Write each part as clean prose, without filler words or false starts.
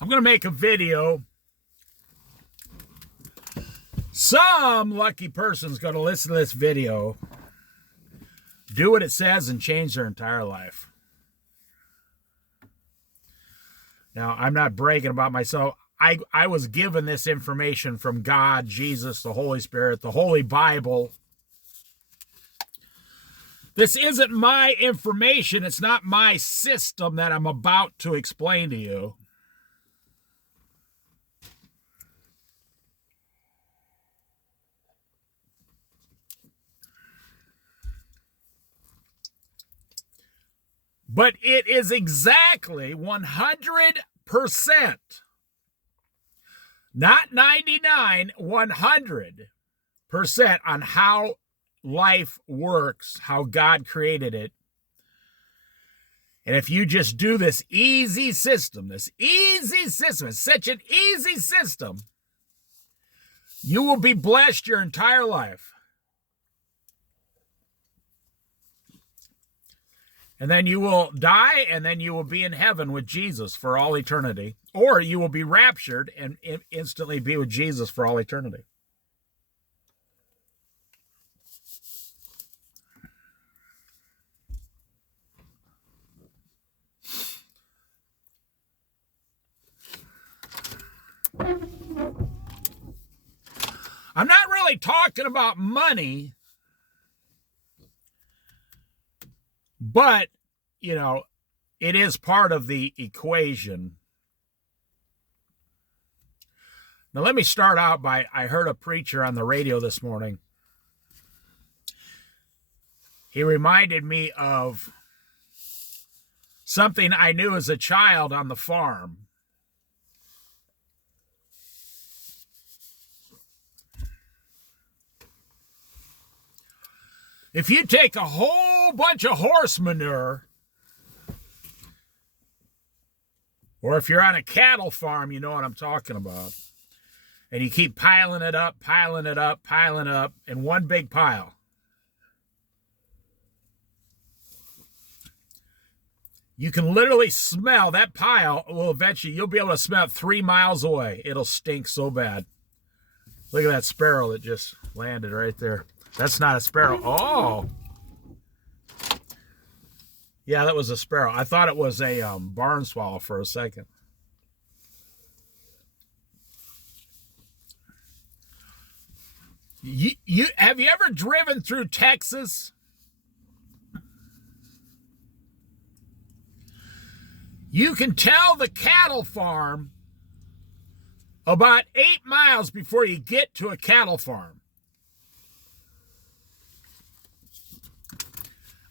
I'm going to make a video. Some lucky person's going to listen to this video, do what it says, and change their entire life. Now, I'm not bragging about myself. I was given this information from God, Jesus, the Holy Spirit, the Holy Bible. This isn't my information. It's not my system that I'm about to explain to you. But it is exactly 100%, not 99, 100% on how life works, how God created it. And if you just do this easy system, it's such an easy system, you will be blessed your entire life. And then you will die, and then you will be in heaven with Jesus for all eternity. Or you will be raptured and instantly be with Jesus for all eternity. I'm not really talking about money, but, it is part of the equation. Now, let me start out I heard a preacher on the radio this morning. He reminded me of something I knew as a child on the farm. If you take a whole bunch of horse manure, or if you're on a cattle farm, you know what I'm talking about, and you keep piling it up in one big pile, you can literally smell that pile. Well, eventually you'll be able to smell it 3 miles away. It'll stink so bad. Look at that sparrow that just landed right there. That's not a sparrow. Oh. Yeah, that was a sparrow. I thought it was a barn swallow for a second. Have you ever driven through Texas? You can tell the cattle farm about 8 miles before you get to a cattle farm.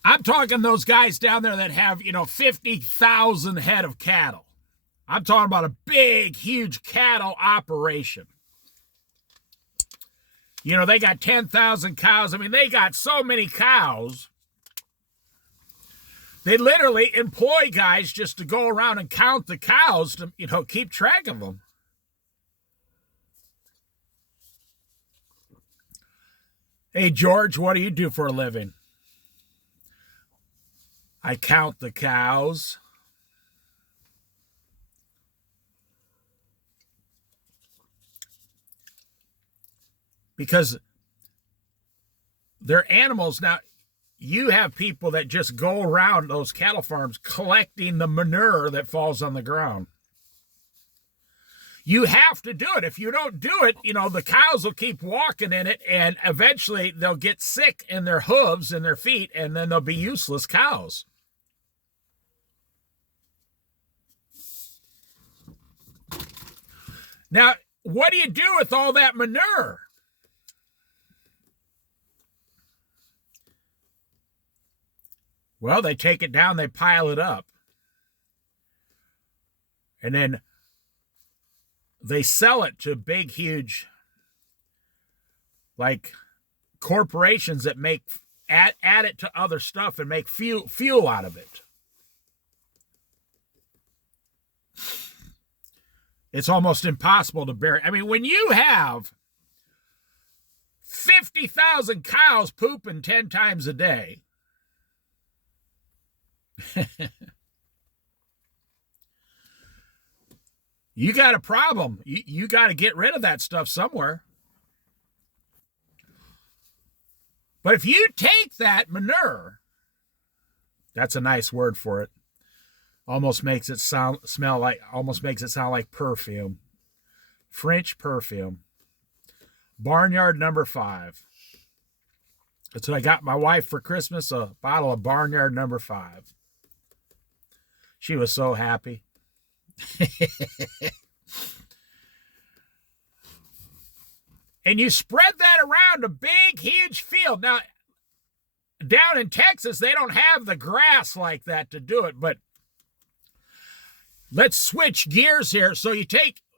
I'm talking those guys down there that have, 50,000 head of cattle. I'm talking about a big, huge cattle operation. They got 10,000 cows. I mean, they got so many cows. They literally employ guys just to go around and count the cows to, keep track of them. Hey, George, what do you do for a living? I count the cows. Because they're animals. Now, you have people that just go around those cattle farms collecting the manure that falls on the ground. You have to do it. If you don't do it, the cows will keep walking in it, and eventually they'll get sick in their hooves and their feet, and then they'll be useless cows. Now, what do you do with all that manure? Well, they take it down, they pile it up. And then they sell it to big, huge, corporations that add it to other stuff and make fuel out of it. It's almost impossible to bury. I mean, when you have 50,000 cows pooping 10 times a day, you got a problem. You got to get rid of that stuff somewhere. But if you take that manure, that's a nice word for it. Almost makes it sound like perfume. French perfume. Barnyard number 5. That's what I got my wife for Christmas, a bottle of Barnyard number 5. She was so happy. And you spread that around a big, huge field. Now, down in Texas, they don't have the grass like that to do it, but let's switch gears here. So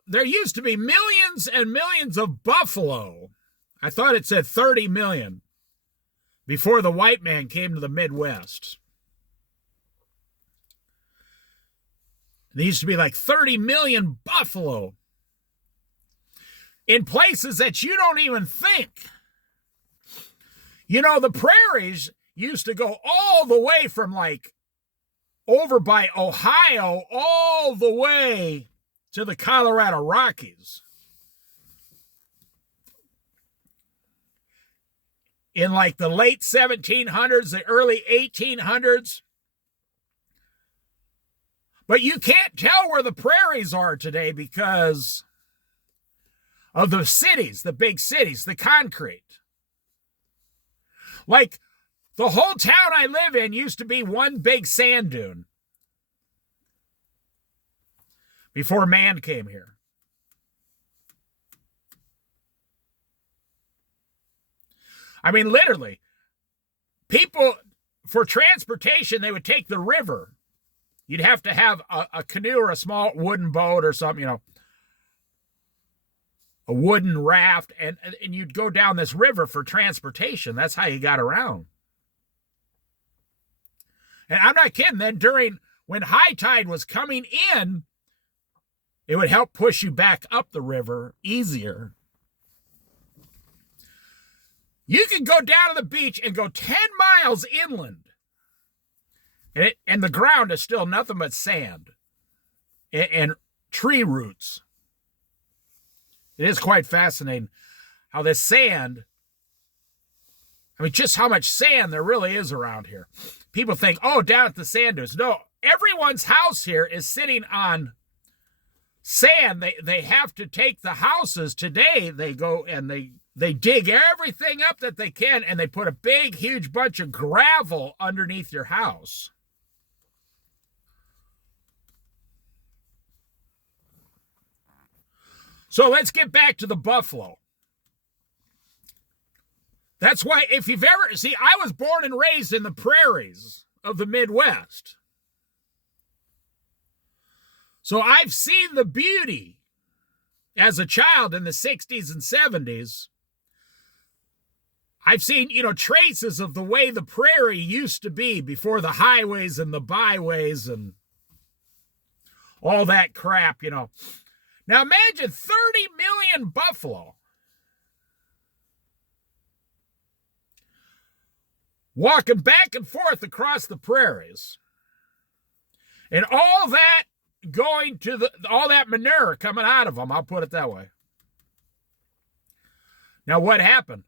there used to be millions and millions of buffalo. I thought it said 30 million before the white man came to the Midwest. There used to be like 30 million buffalo in places that you don't even think. You know, the prairies used to go all the way from like over by Ohio all the way to the Colorado Rockies. In like the late 1700s, the early 1800s. But you can't tell where the prairies are today because of the cities, the big cities, the concrete. Like the whole town I live in used to be one big sand dune before man came here. I mean, literally, people, for transportation, they would take the river. You'd have to have a canoe or a small wooden boat or something, you know, a wooden raft, and you'd go down this river for transportation. That's how you got around. And I'm not kidding. Then when high tide was coming in, it would help push you back up the river easier. You can go down to the beach and go 10 miles inland. And the ground is still nothing but sand and tree roots. It is quite fascinating how this sand, I mean, just how much sand there really is around here. People think, oh, down at the sand dunes. No, everyone's house here is sitting on sand. They have to take the houses today. They go and they dig everything up that they can, and they put a big, huge bunch of gravel underneath your house. So let's get back to the buffalo. That's why, if you've ever, see, I was born and raised in the prairies of the Midwest. So I've seen the beauty as a child in the 60s and 70s. I've seen, traces of the way the prairie used to be before the highways and the byways and all that crap, Now imagine 30 million buffalo walking back and forth across the prairies, and all that going to all that manure coming out of them. I'll put it that way. Now what happened?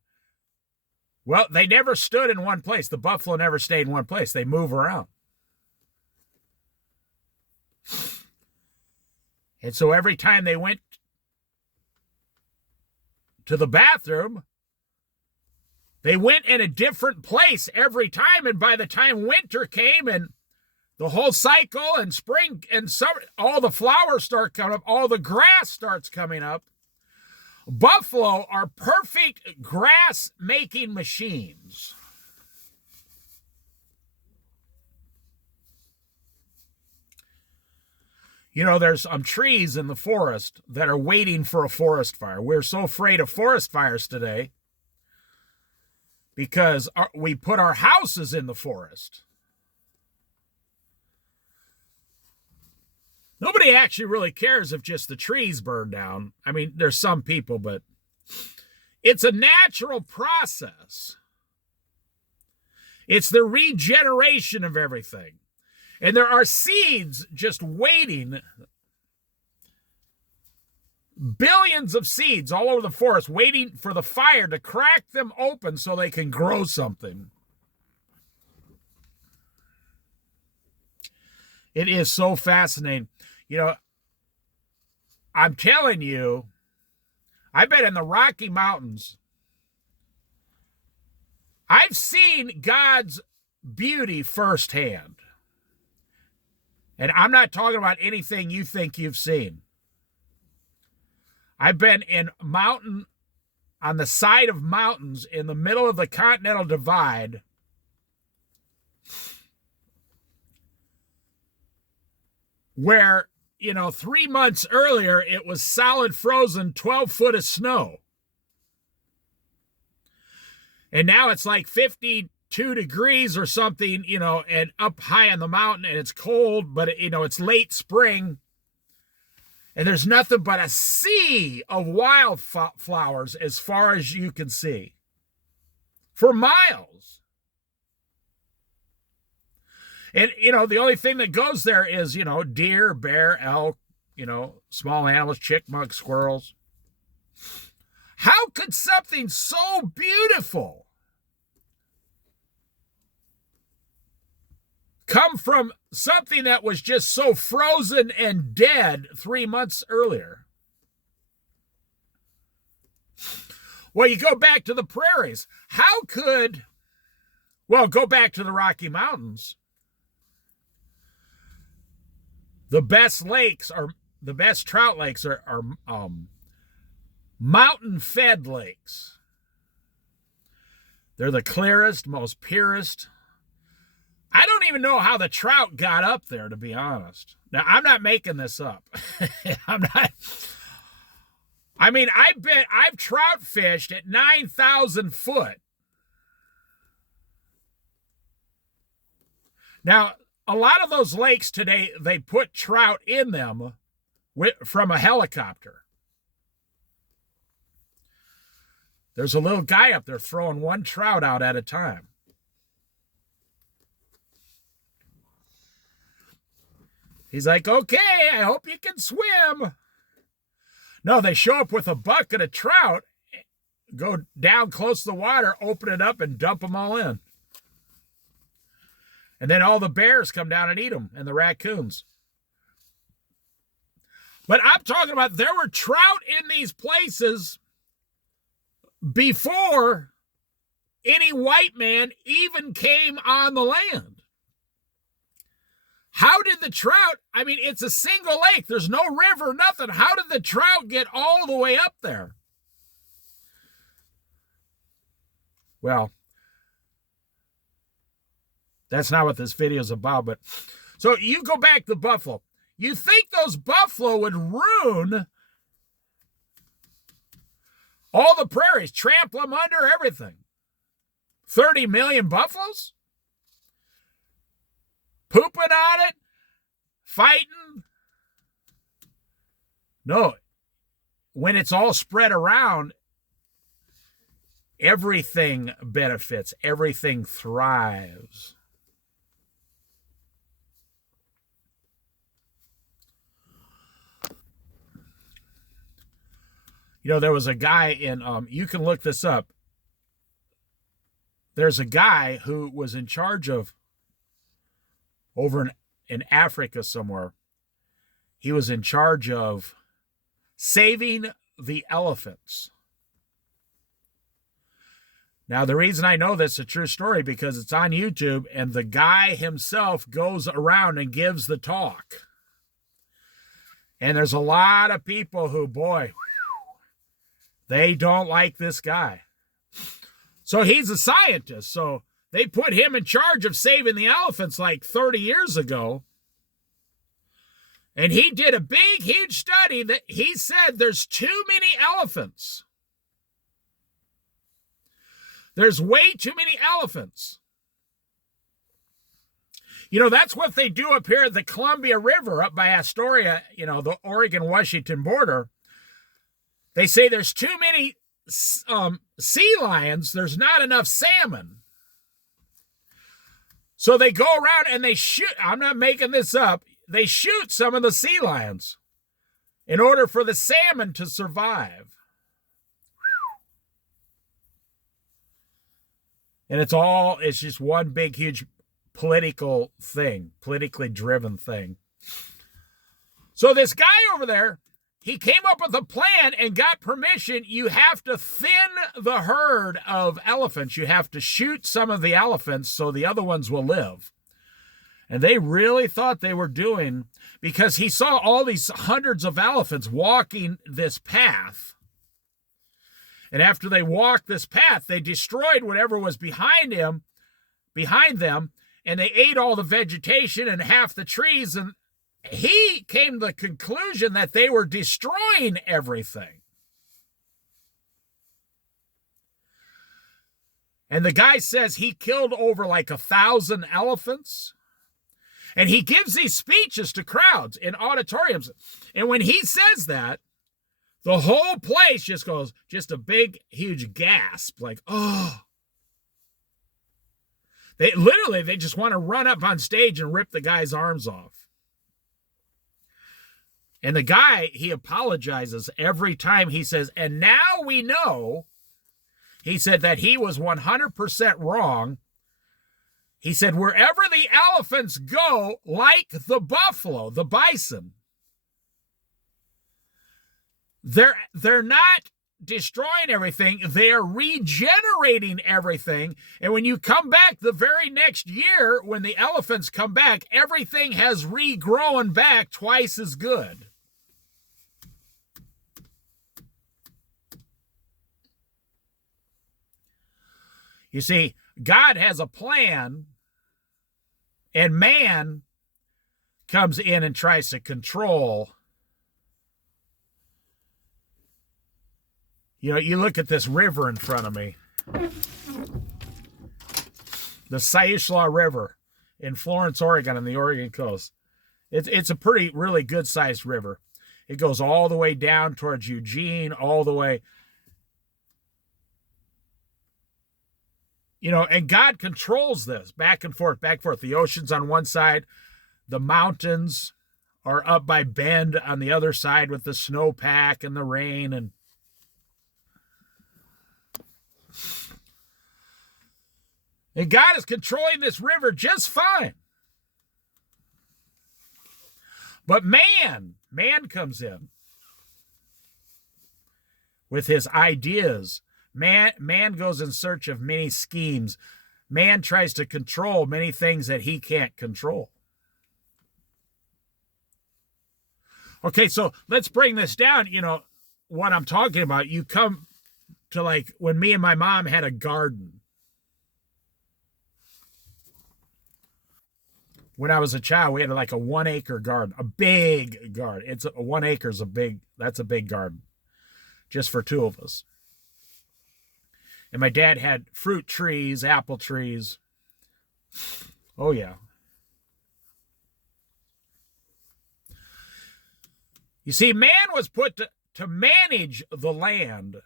Well, they never stood in one place. The buffalo never stayed in one place. They move around. And so every time they went to the bathroom, they went in a different place every time. And by the time winter came and the whole cycle and spring and summer, all the flowers start coming up, all the grass starts coming up. Buffalo are perfect grass-making machines. There's trees in the forest that are waiting for a forest fire. We're so afraid of forest fires today because we put our houses in the forest. Nobody actually really cares if just the trees burn down. I mean, there's some people, but it's a natural process. It's the regeneration of everything. And there are seeds just waiting billions of seeds all over the forest waiting for the fire to crack them open so they can grow something. It is so fascinating. You know, I'm telling you, I've been in the Rocky Mountains. I've seen God's beauty firsthand. And I'm not talking about anything you think you've seen. I've been on the side of mountains in the middle of the Continental Divide. Where, 3 months earlier, it was solid frozen 12 foot of snow. And now it's like 52 degrees or something, and up high on the mountain, and it's cold, but, it's late spring. And there's nothing but a sea of wildflowers as far as you can see for miles. And, the only thing that goes there is, deer, bear, elk, small animals, chipmunks, squirrels. How could something so beautiful come from something that was just so frozen and dead 3 months earlier? Well, you go back to the prairies. Go back to the Rocky Mountains. The best trout lakes are mountain-fed lakes. They're the clearest, most purest. I don't even know how the trout got up there, to be honest. Now, I'm not making this up. I've trout fished at 9,000 foot. Now, a lot of those lakes today, they put trout in them from a helicopter. There's a little guy up there throwing one trout out at a time. He's like, okay, I hope you can swim. No, they show up with a bucket of trout, go down close to the water, open it up, and dump them all in. And then all the bears come down and eat them, and the raccoons. But I'm talking about there were trout in these places before any white man even came on the land. How did the trout, it's a single lake. There's no river, nothing. How did the trout get all the way up there? Well, that's not what this video is about, but so you go back to buffalo. You think those buffalo would ruin all the prairies, trample them under, everything. 30 million buffaloes? Pooping on it? Fighting? No. When it's all spread around, everything benefits. Everything thrives. There was a guy in, you can look this up. There's a guy who was in charge of, over in Africa somewhere, he was in charge of saving the elephants. Now, the reason I know this is a true story because it's on YouTube, and the guy himself goes around and gives the talk. And there's a lot of people who, boy, they don't like this guy. So he's a scientist. So they put him in charge of saving the elephants like 30 years ago. And he did a big, huge study that he said there's too many elephants. There's way too many elephants. That's what they do up here at the Columbia River up by Astoria, the Oregon-Washington border. They say there's too many sea lions. There's not enough salmon. So they go around and they shoot. I'm not making this up. They shoot some of the sea lions. in order for the salmon to survive. And it's just one big, huge political thing, politically driven thing. So this guy over there, he came up with a plan and got permission. You have to thin the herd of elephants. You have to shoot some of the elephants so the other ones will live. And they really thought they were doing, because he saw all these hundreds of elephants walking this path. And after they walked this path, they destroyed whatever was behind them, and they ate all the vegetation and half the trees. And he came to the conclusion that they were destroying everything. And the guy says he killed over like 1,000 elephants. And he gives these speeches to crowds in auditoriums. And when he says that, the whole place just goes, just a big, huge gasp. Like, oh. They just want to run up on stage and rip the guy's arms off. And the guy, he apologizes every time he says, and now we know, he said that he was 100% wrong. He said, wherever the elephants go, like the buffalo, the bison, they're not destroying everything. They're regenerating everything. And when you come back the very next year, when the elephants come back, everything has regrown back twice as good. You see, God has a plan, and man comes in and tries to control. You know, you look at this river in front of me, the Siuslaw River in Florence, Oregon, on the Oregon coast. It's a really good-sized river. It goes all the way down towards Eugene, all the way. You know, and God controls this back and forth, back and forth. The ocean's on one side. The mountains are up by Bend on the other side with the snowpack and the rain. And God is controlling this river just fine. But man comes in with his ideas. Man goes in search of many schemes. Man tries to control many things that he can't control. Okay, so let's bring this down. You know, what I'm talking about. You come to like when me and my mom had a garden. When I was a child, we had like a 1 acre garden, a big garden. 1 acre is that's a big garden just for two of us. And my dad had fruit trees, apple trees. Oh, yeah. You see, man was put to manage the land,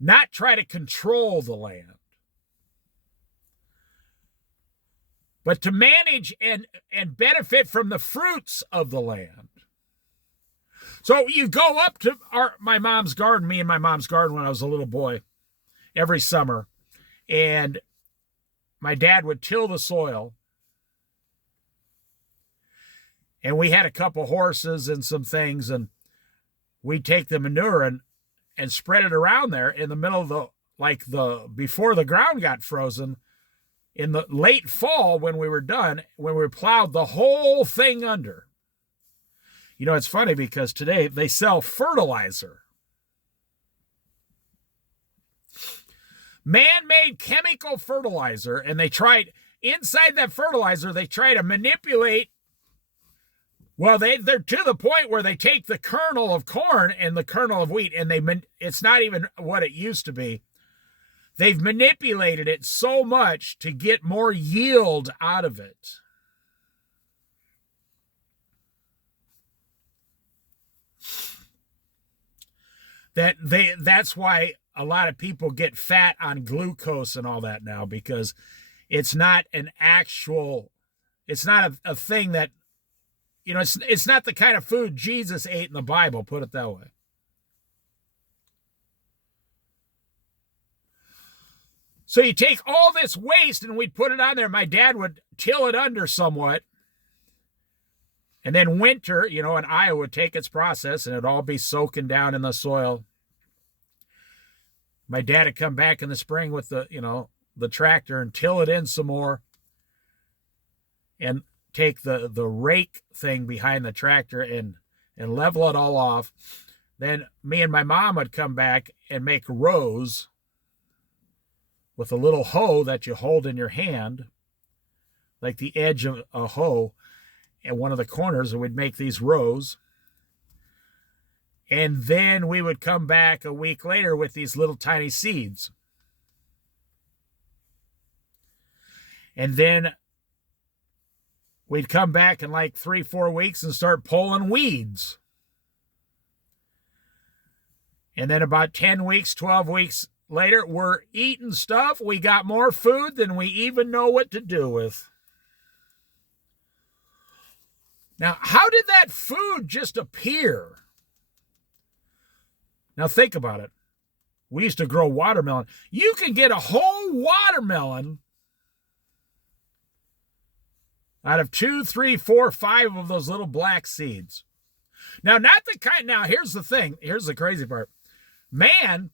not try to control the land. But to manage and benefit from the fruits of the land. So you go up to my mom's garden, me and my mom's garden when I was a little boy, every summer, and my dad would till the soil, and we had a couple horses and some things, and we'd take the manure and spread it around there in the middle of before the ground got frozen. In the late fall, when we were done, when we plowed the whole thing under. You know, it's funny because today they sell fertilizer. Man-made chemical fertilizer, and inside that fertilizer, they try to manipulate. Well, they're to the point where they take the kernel of corn and the kernel of wheat, and it's not even what it used to be. They've manipulated it so much to get more yield out of it. That's why a lot of people get fat on glucose and all that now, because it's not a thing that it's not the kind of food Jesus ate in the Bible, put it that way. So you take all this waste and we'd put it on there. My dad would till it under somewhat. And then winter, in Iowa would take its process and it'd all be soaking down in the soil. My dad would come back in the spring with the tractor and till it in some more and take the rake thing behind the tractor and level it all off. Then me and my mom would come back and make rows with a little hoe that you hold in your hand, like the edge of a hoe, and one of the corners, and we'd make these rows. And then we would come back a week later with these little tiny seeds. And then we'd come back in like 3-4 weeks and start pulling weeds. And then about 10 weeks, 12 weeks later, we're eating stuff. We got more food than we even know what to do with. Now, how did that food just appear? Now, think about it. We used to grow watermelon. You can get a whole watermelon out of 2, 3, 4, 5 of those little black seeds. Now, here's the thing. Here's the crazy part. Man,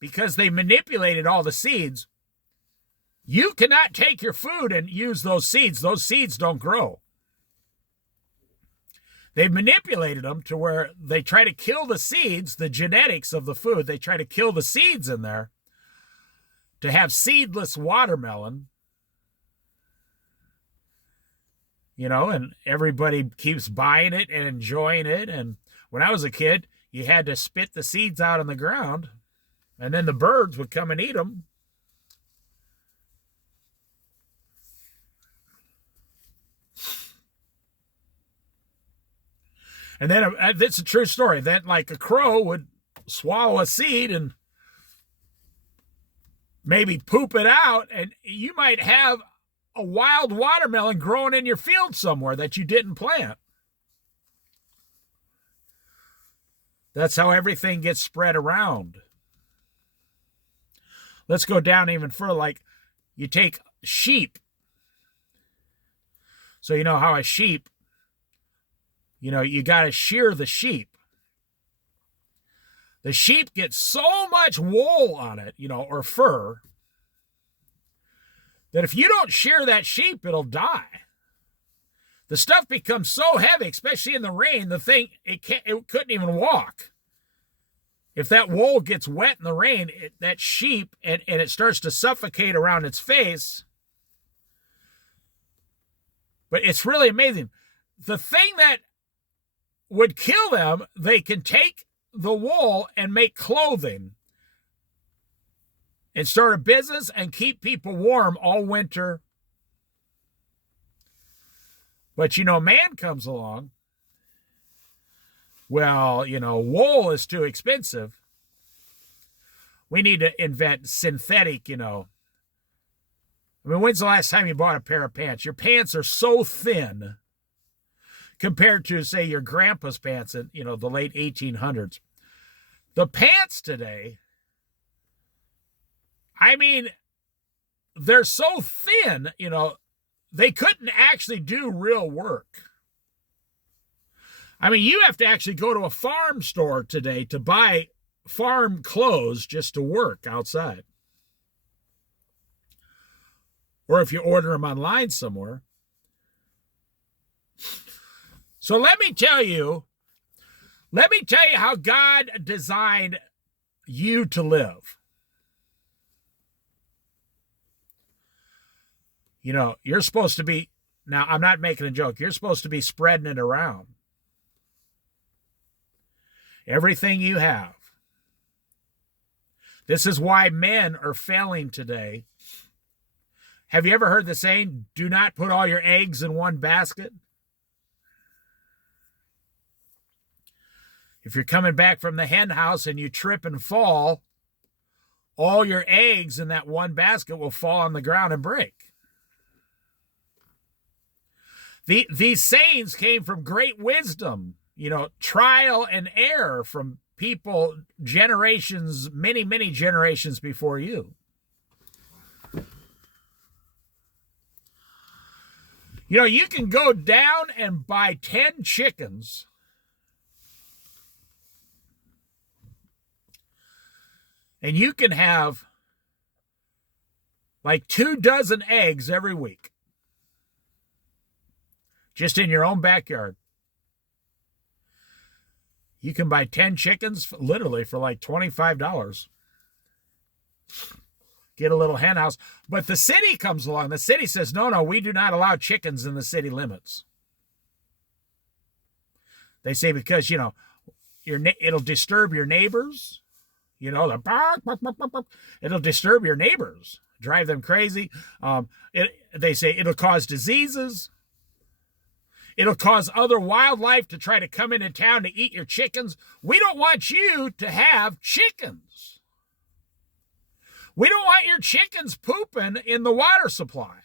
because they manipulated all the seeds, you cannot take your food and use those seeds. Those seeds don't grow. They've manipulated them to where they try to kill the seeds, the genetics of the food. They try to kill the seeds in there to have seedless watermelon. And everybody keeps buying it and enjoying it. And when I was a kid, you had to spit the seeds out on the ground, and then the birds would come and eat them. And then it's a true story. Then, like, a crow would swallow a seed and maybe poop it out, and you might have a wild watermelon growing in your field somewhere that you didn't plant. That's how everything gets spread around. Let's go down even further. Like, you take sheep. So you know how a sheep, you got to shear the sheep. The sheep gets so much wool on it, or fur, that if you don't shear that sheep, it'll die. The stuff becomes so heavy, especially in the rain, the thing, it couldn't even walk. If that wool gets wet in the rain, that sheep, and it starts to suffocate around its face. But it's really amazing. The thing that would kill them, they can take the wool and make clothing and start a business and keep people warm all winter. But, man comes along. Well, wool is too expensive. We need to invent synthetic, when's the last time you bought a pair of pants? Your pants are so thin compared to, say, your grandpa's pants in, the late 1800s. The pants today, they're so thin, they couldn't actually do real work. You have to actually go to a farm store today to buy farm clothes just to work outside. Or if you order them online somewhere. So let me tell you how God designed you to live. You're supposed to be, now I'm not making a joke, you're supposed to be spreading it around. Everything you have. This is why men are failing today. Have you ever heard the saying, do not put all your eggs in one basket? If you're coming back from the hen house and you trip and fall, all your eggs in that one basket will fall on the ground and break. These sayings came from great wisdom, trial and error from people generations, many, many generations before you. You can go down and buy 10 chickens and you can have like 2 dozen eggs every week just in your own backyard. You can buy 10 chickens literally for like $25. Get a little hen house. But the city comes along. The city says, no, we do not allow chickens in the city limits. They say because, it'll disturb your neighbors. The bark, bark, bark, bark, bark. It'll disturb your neighbors, drive them crazy. They say it'll cause diseases. It'll cause other wildlife to try to come into town to eat your chickens. We don't want you to have chickens. We don't want your chickens pooping in the water supply.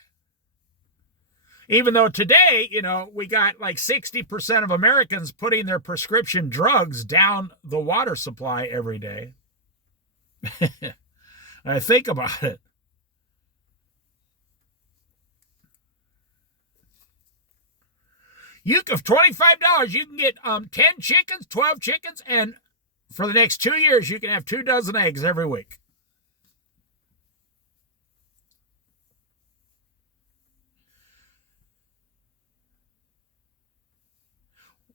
Even though today, we got like 60% of Americans putting their prescription drugs down the water supply every day. I think about it. For $25, you can get 10 chickens, 12 chickens, and for the next 2 years, you can have 2 dozen eggs every week.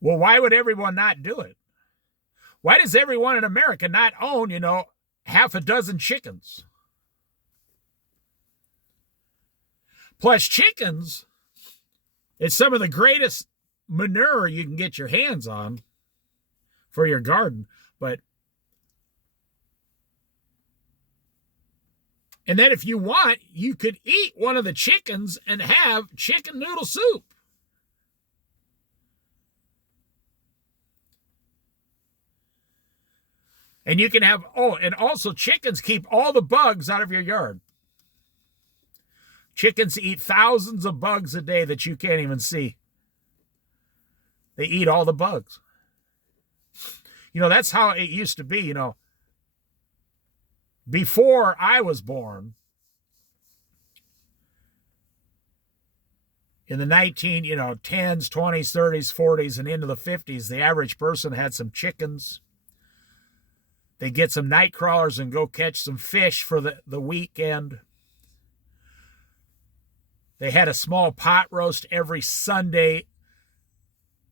Well, why would everyone not do it? Why does everyone in America not own, half a dozen chickens? Plus, chickens, it's some of the greatest manure you can get your hands on for your garden. And then if you want, you could eat one of the chickens and have chicken noodle soup. And you can have, and also chickens keep all the bugs out of your yard. Chickens eat thousands of bugs a day that you can't even see. They eat all the bugs. That's how it used to be, Before I was born, in the 10s, 20s, 30s, 40s, and into the 50s, the average person had some chickens. They get some night crawlers and go catch some fish for the weekend. They had a small pot roast every Sunday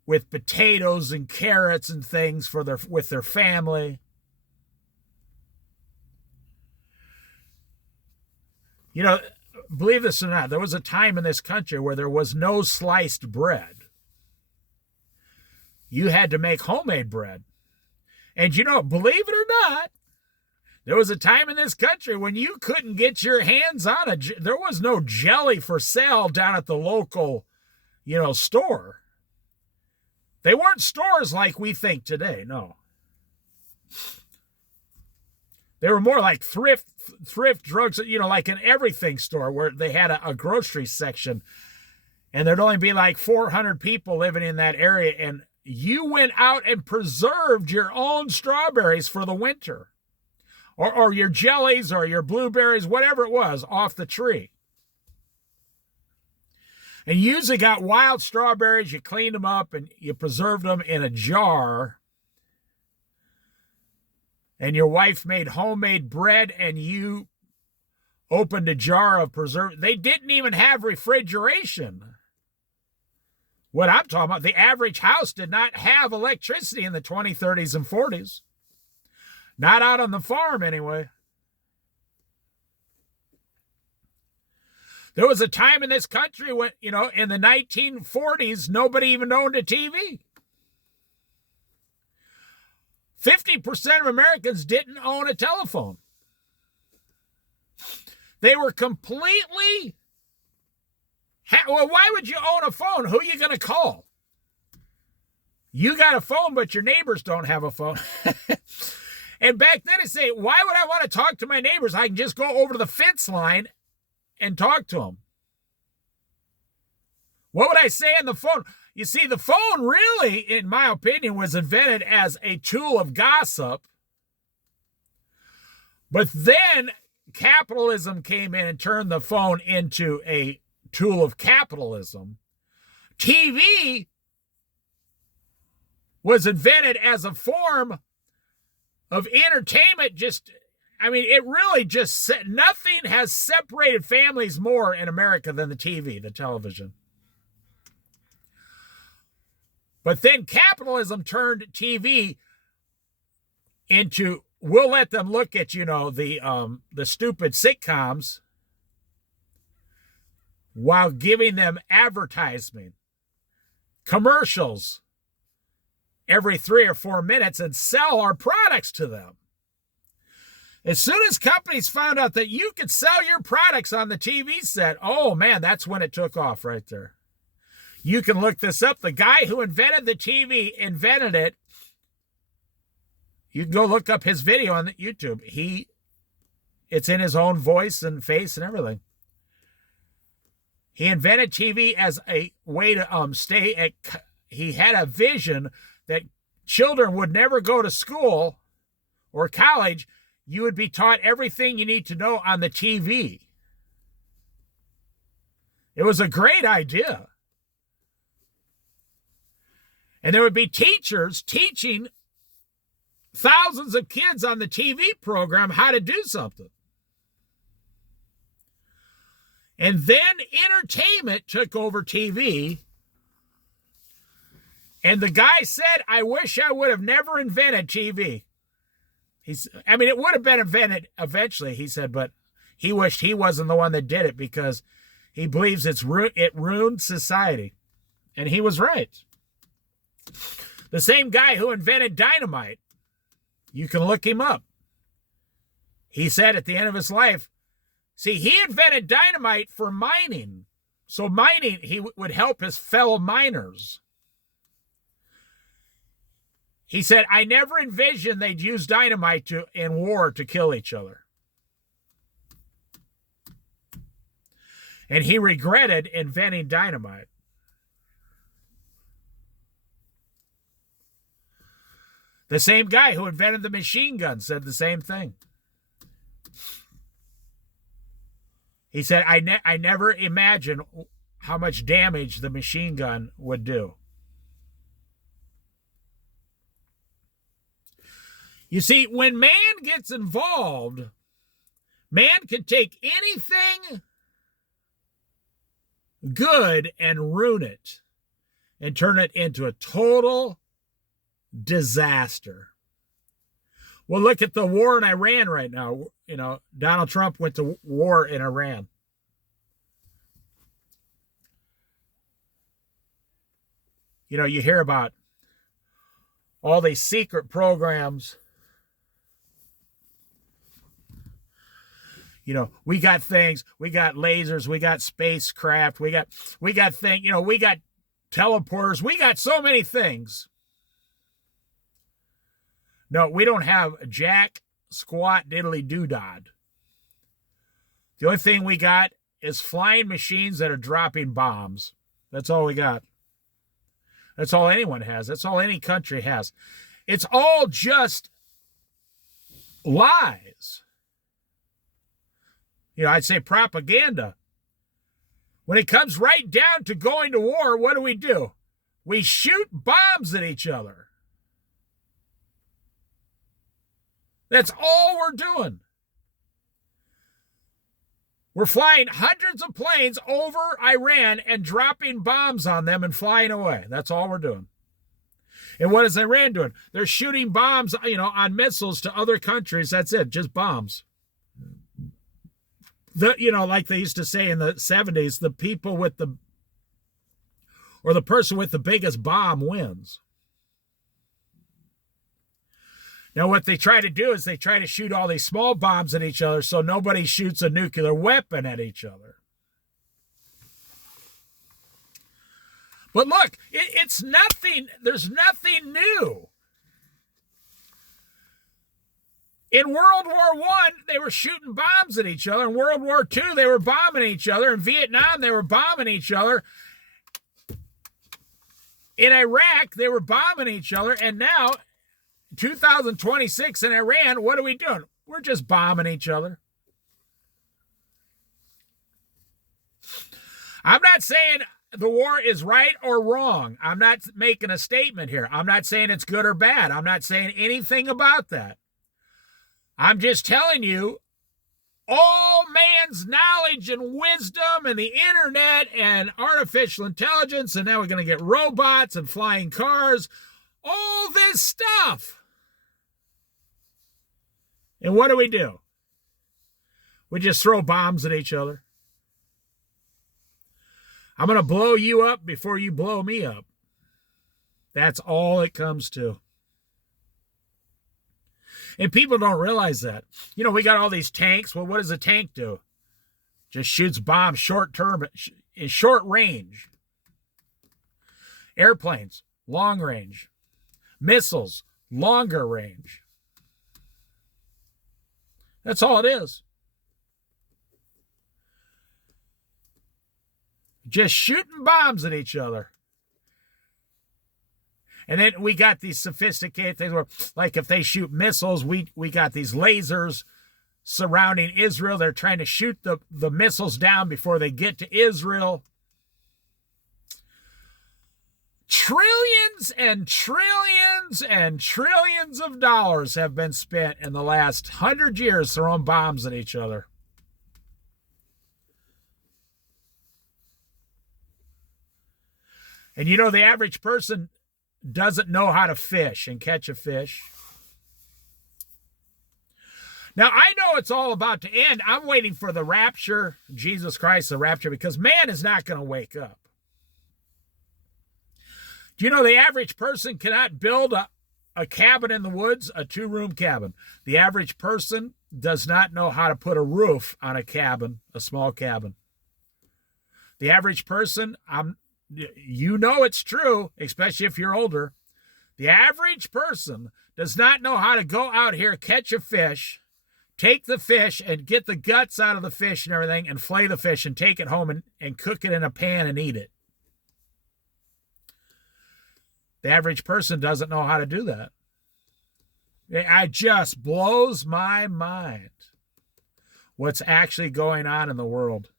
with potatoes and carrots and things with their family. Believe this or not, there was a time in this country where there was no sliced bread. You had to make homemade bread. And believe it or not, there was a time in this country when you couldn't get your hands on there was no jelly for sale down at the local, store. They weren't stores like we think today, no. They were more like thrift drugs, like an everything store where they had a grocery section and there'd only be like 400 people living in that area. And you went out and preserved your own strawberries for the winter or your jellies or your blueberries, whatever it was, off the tree. And you usually got wild strawberries. You cleaned them up and you preserved them in a jar. And your wife made homemade bread and you opened a jar of preserved. They didn't even have refrigeration. What I'm talking about, the average house did not have electricity in the 20s, 30s, and 40s. Not out on the farm, anyway. There was a time in this country when, in the 1940s, nobody even owned a TV. 50% of Americans didn't own a telephone. They were completely... Well, why would you own a phone? Who are you going to call? You got a phone, but your neighbors don't have a phone. And back then, I say, why would I want to talk to my neighbors? I can just go over to the fence line and talk to them. What would I say in the phone? You see, the phone really, in my opinion, was invented as a tool of gossip. But then capitalism came in and turned the phone into a tool of capitalism. TV was invented as a form of entertainment. It really just, nothing has separated families more in America than the TV, the television. But then capitalism turned TV into, we'll let them look at, the stupid sitcoms while giving them advertisement, commercials every 3 or 4 minutes and sell our products to them. As soon as companies found out that you could sell your products on the TV set, oh man, that's when it took off right there. You can look this up. The guy who invented the TV invented it. You can go look up his video on YouTube. It's in his own voice and face and everything. He invented TV as a way to he had a vision that children would never go to school or college. You would be taught everything you need to know on the TV. It was a great idea. And there would be teachers teaching thousands of kids on the TV program how to do something. And then entertainment took over TV. And the guy said, I wish I would have never invented TV. It would have been invented eventually, he said, but he wished he wasn't the one that did it because he believes it ruined society. And he was right. The same guy who invented dynamite, you can look him up. He said at the end of his life, he invented dynamite for mining. So mining, he would help his fellow miners. He said, I never envisioned they'd use dynamite in war to kill each other. And he regretted inventing dynamite. The same guy who invented the machine gun said the same thing. He said, I never imagined how much damage the machine gun would do. You see, when man gets involved, man can take anything good and ruin it and turn it into a total disaster. Well, look at the war in Iran right now. Donald Trump went to war in Iran. You hear about all these secret programs. We got things, we got lasers, we got spacecraft, we got we got teleporters, we got so many things. No, we don't have jack, squat, diddly doodad. The only thing we got is flying machines that are dropping bombs. That's all we got. That's all anyone has. That's all any country has. It's all just lies. I'd say propaganda. When it comes right down to going to war, what do? We shoot bombs at each other. That's all we're doing. We're flying hundreds of planes over Iran and dropping bombs on them and flying away. That's all we're doing. And what is Iran doing? They're shooting bombs, on missiles to other countries. That's it, just bombs. Like they used to say in the 70s, the person with the biggest bomb wins. Now, what they try to do is they try to shoot all these small bombs at each other so nobody shoots a nuclear weapon at each other. But look, it's nothing, there's nothing new. In World War I, they were shooting bombs at each other. In World War II, they were bombing each other. In Vietnam, they were bombing each other. In Iraq, they were bombing each other, and now, 2026 in Iran, what are we doing? We're just bombing each other. I'm not saying the war is right or wrong. I'm not making a statement here. I'm not saying it's good or bad. I'm not saying anything about that. I'm just telling you, all man's knowledge and wisdom and the internet and artificial intelligence, and now we're going to get robots and flying cars, all this stuff. And what do? We just throw bombs at each other. I'm going to blow you up before you blow me up. That's all it comes to. And people don't realize that. You know, we got all these tanks. Well, what does a tank do? Just shoots bombs short term, in short range. Airplanes, long range. Missiles, longer range. That's all it is. Just shooting bombs at each other. And then we got these sophisticated things where, like, if they shoot missiles, we got these lasers surrounding Israel. They're trying to shoot the missiles down before they get to Israel. Trillions and trillions and trillions of dollars have been spent in the last 100 years throwing bombs at each other. And you know, the average person doesn't know how to fish and catch a fish. Now, I know it's all about to end. I'm waiting for the rapture, Jesus Christ, the rapture, because man is not going to wake up. Do you know the average person cannot build a cabin in the woods, a 2-room cabin? The average person does not know how to put a roof on a cabin, a small cabin. The average person, you know it's true, especially if you're older. The average person does not know how to go out here, catch a fish, take the fish and get the guts out of the fish and everything and flay the fish and take it home and cook it in a pan and eat it. The average person doesn't know how to do that. It just blows my mind what's actually going on in the world.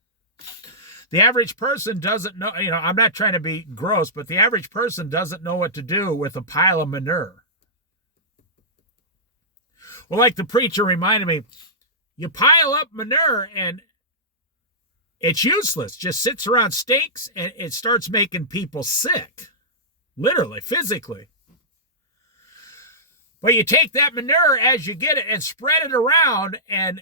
The average person doesn't know, you know, I'm not trying to be gross, but the average person doesn't know what to do with a pile of manure. Well, like the preacher reminded me, you pile up manure and it's useless. Just sits around, stinks, and it starts making people sick. Literally, physically. But you take that manure as you get it and spread it around, and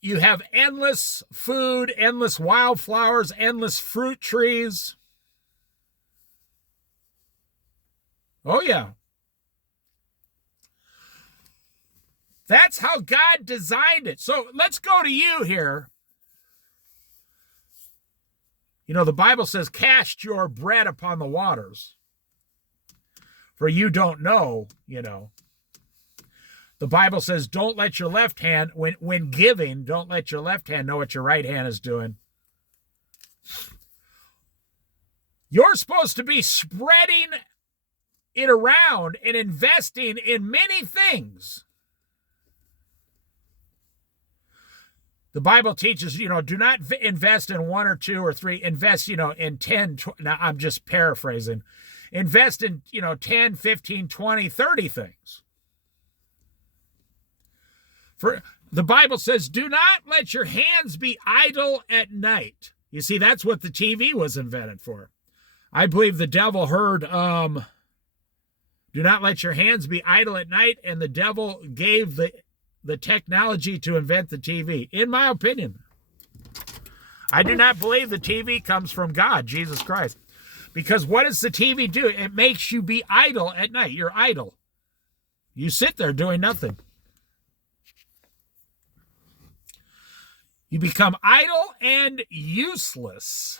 you have endless food, endless wildflowers, endless fruit trees. Oh, yeah. That's how God designed it. So let's go to you here. You know, the Bible says, cast your bread upon the waters. For you don't know, you know. The Bible says, don't let your left hand, when giving, don't let your left hand know what your right hand is doing. You're supposed to be spreading it around and investing in many things. The Bible teaches, you know, do not invest in 1 or 2 or 3. Invest, you know, in 10. Now, I'm just paraphrasing. Invest in, you know, 10, 15, 20, 30 things. For the Bible says, do not let your hands be idle at night. You see, that's what the TV was invented for. I believe the devil heard, do not let your hands be idle at night, and the devil gave the technology to invent the TV, in my opinion. I do not believe the TV comes from God, Jesus Christ. Because what does the TV do? It makes you be idle at night. You're idle. You sit there doing nothing. You become idle and useless.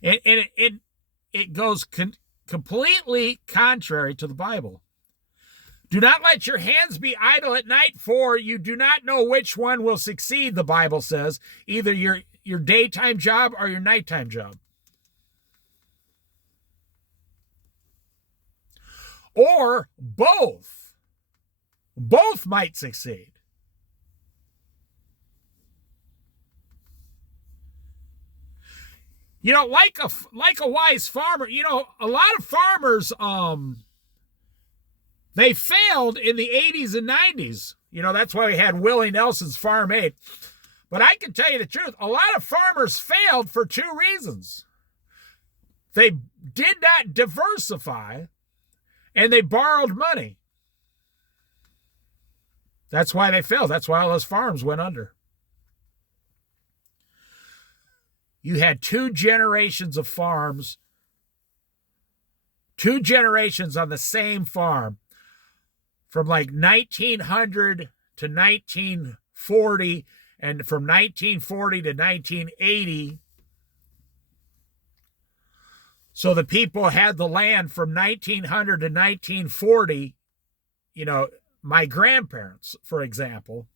And it goes completely contrary to the Bible. Do not let your hands be idle at night, for you do not know which one will succeed, the Bible says. Either your daytime job or your nighttime job? Or both. Both might succeed. You know, like a wise farmer, you know, a lot of farmers, they failed in the 80s and 90s. You know, that's why we had Willie Nelson's Farm Aid. But I can tell you the truth, a lot of farmers failed for two reasons. They did not diversify, and they borrowed money. That's why they failed. That's why all those farms went under. You had two generations of farms, two generations on the same farm, from like 1900 to 1940, and from 1940 to 1980. So the people had the land from 1900 to 1940, you know, my grandparents, for example.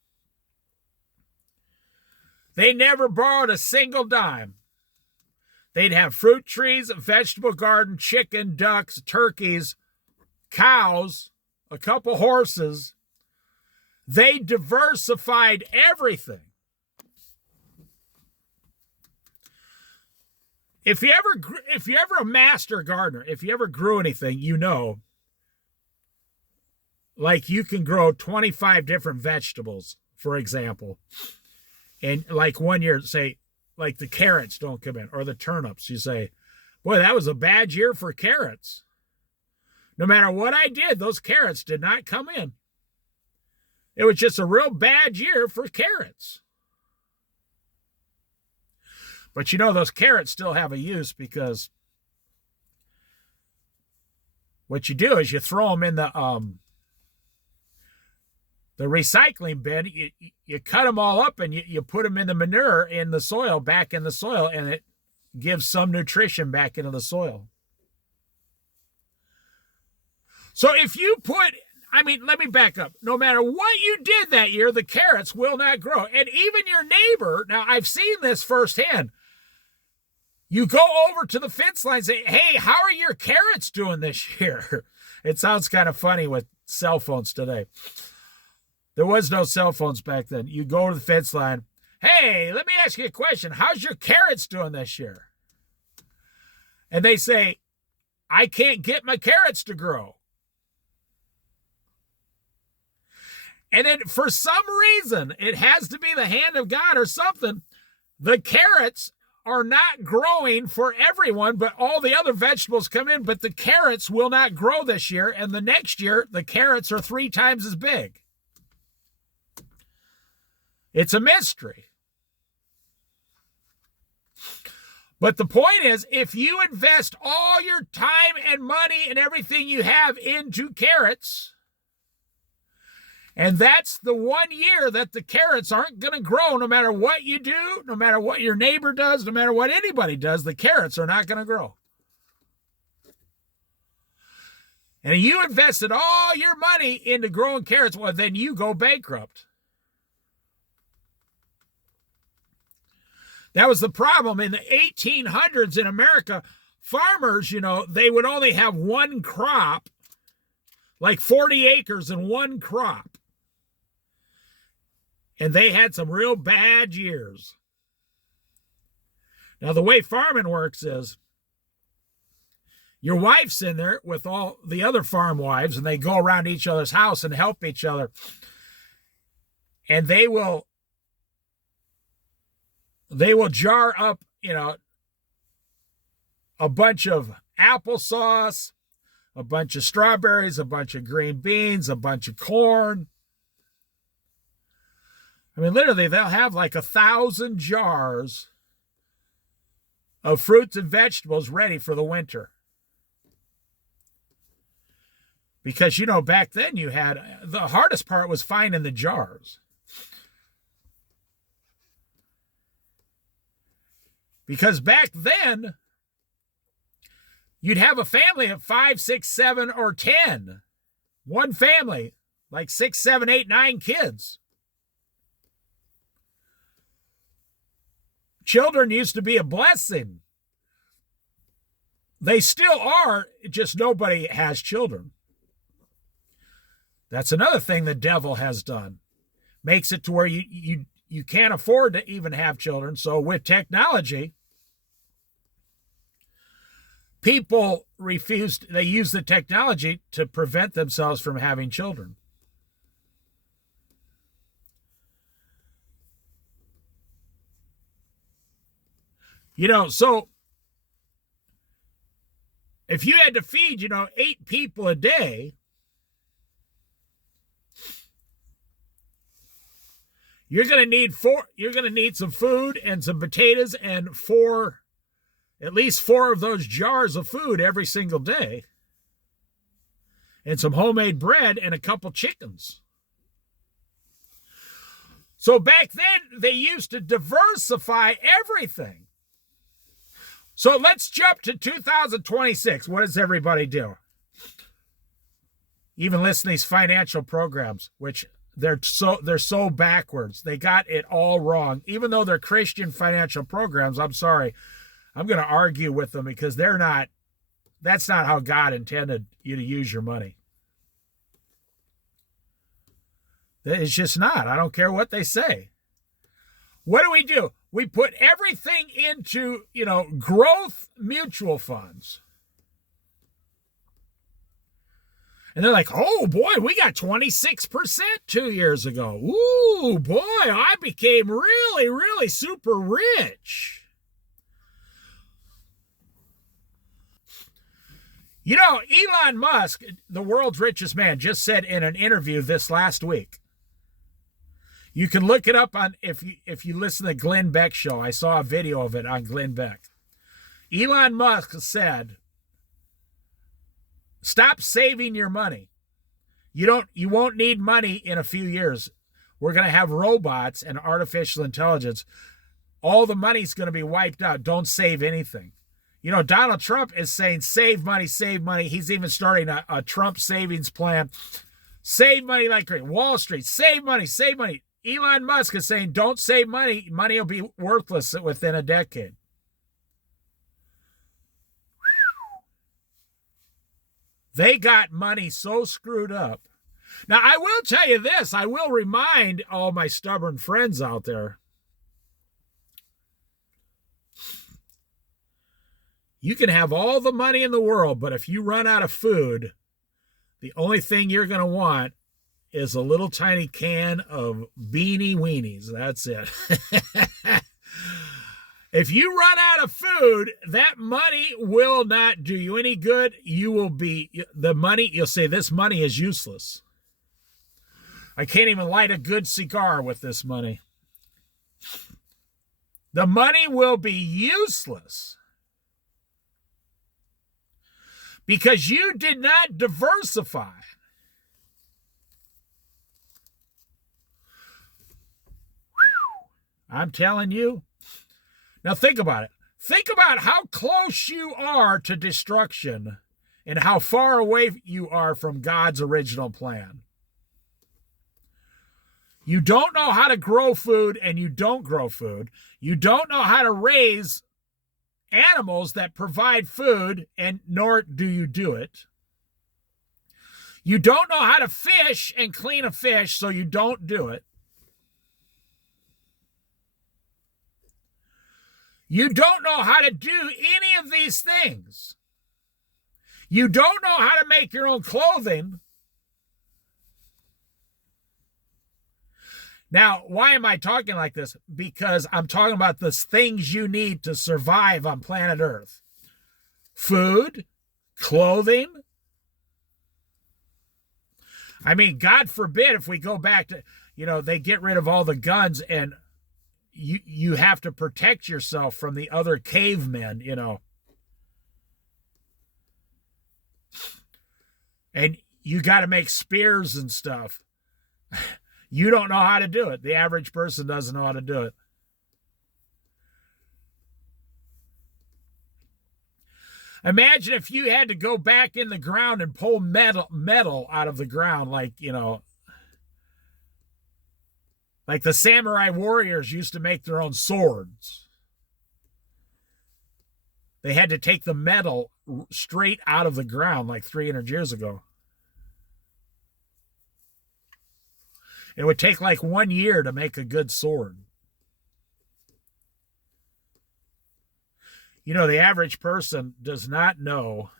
They never borrowed a single dime. They'd have fruit trees, a vegetable garden, chicken, ducks, turkeys, cows, a couple horses. They diversified everything. If you're ever a master gardener, if you ever grew anything, you know, like you can grow 25 different vegetables, for example. And like one year, say, like the carrots don't come in, or the turnips. You say, boy, that was a bad year for carrots. No matter what I did, those carrots did not come in. It was just a real bad year for carrots. But you know, those carrots still have a use, because what you do is you throw them in the recycling bin. You cut them all up and you put them in the manure in the soil, back in the soil, and it gives some nutrition back into the soil. So if you put, I mean, let me back up. No matter what you did that year, the carrots will not grow. And even your neighbor, now I've seen this firsthand. You go over to the fence line and say, hey, how are your carrots doing this year? It sounds kind of funny with cell phones today. There was no cell phones back then. You go to the fence line. Hey, let me ask you a question. How's your carrots doing this year? And they say, I can't get my carrots to grow. And then for some reason, it has to be the hand of God or something, the carrots are not growing for everyone, but all the other vegetables come in, but the carrots will not grow this year. And the next year, the carrots are 3 times as big. It's a mystery. But the point is, if you invest all your time and money and everything you have into carrots, and that's the one year that the carrots aren't going to grow, no matter what you do, no matter what your neighbor does, no matter what anybody does, the carrots are not going to grow. And you invested all your money into growing carrots, well, then you go bankrupt. That was the problem in the 1800s in America. Farmers, you know, they would only have one crop, like 40 acres and one crop. And they had some real bad years. Now, the way farming works is your wife's in there with all the other farm wives, and they go around each other's house and help each other. And they will jar up, you know, a bunch of applesauce, a bunch of strawberries, a bunch of green beans, a bunch of corn. I mean, literally, they'll have like 1,000 jars of fruits and vegetables ready for the winter. Because, you know, back then you had, the hardest part was finding the jars. Because back then, you'd have a family of 5, 6, 7, or 10. One family, like 6, 7, 8, 9 kids. Children used to be a blessing. They still are, just nobody has children. That's another thing the devil has done. Makes it to where you can't afford to even have children. So with technology, people they use the technology to prevent themselves from having children. So if you had to feed, 8 people a day, you're going to need some food and some potatoes and at least 4 of those jars of food every single day, and some homemade bread and a couple chickens. So back then, they used to diversify everything. So let's jump to 2026. What does everybody do? Even listen to these financial programs, which they're so backwards. They got it all wrong. Even though they're Christian financial programs, I'm sorry. I'm going to argue with them because that's not how God intended you to use your money. It's just not. I don't care what they say. What do? We put everything into, growth mutual funds. And they're like, oh boy, we got 26% 2 years ago. Ooh, boy, I became really, really super rich. Elon Musk, the world's richest man, just said in an interview this last week. You can look it up on if you listen to Glenn Beck show. I saw a video of it on Glenn Beck. Elon Musk said, "Stop saving your money. You won't need money in a few years. We're going to have robots and artificial intelligence. All the money's going to be wiped out. Don't save anything." Donald Trump is saying, save money, save money. He's even starting a Trump savings plan. Save money like crazy. Wall Street, save money, save money. Elon Musk is saying, don't save money. Money will be worthless within a decade. They got money so screwed up. Now, I will tell you this. I will remind all my stubborn friends out there. You can have all the money in the world, but if you run out of food, the only thing you're going to want is a little tiny can of Beanie Weenies. That's it. If you run out of food, that money will not do you any good. You'll say this money is useless. I can't even light a good cigar with this money. The money will be useless because you did not diversify. I'm telling you. Now think about it. Think about how close you are to destruction and how far away you are from God's original plan. You don't know how to grow food and you don't grow food. You don't know how to raise animals that provide food, and nor do you do it. You don't know how to fish and clean a fish, so you don't do it. You don't know how to do any of these things. You don't know how to make your own clothing. Now, why am I talking like this? Because I'm talking about the things you need to survive on planet Earth. Food, clothing. I mean, God forbid if we go back to, they get rid of all the guns and you have to protect yourself from the other cavemen, And you got to make spears and stuff. You don't know how to do it. The average person doesn't know how to do it. Imagine if you had to go back in the ground and pull metal out of the ground like the samurai warriors used to make their own swords. They had to take the metal straight out of the ground like 300 years ago. It would take like 1 year to make a good sword. You know, the average person does not know.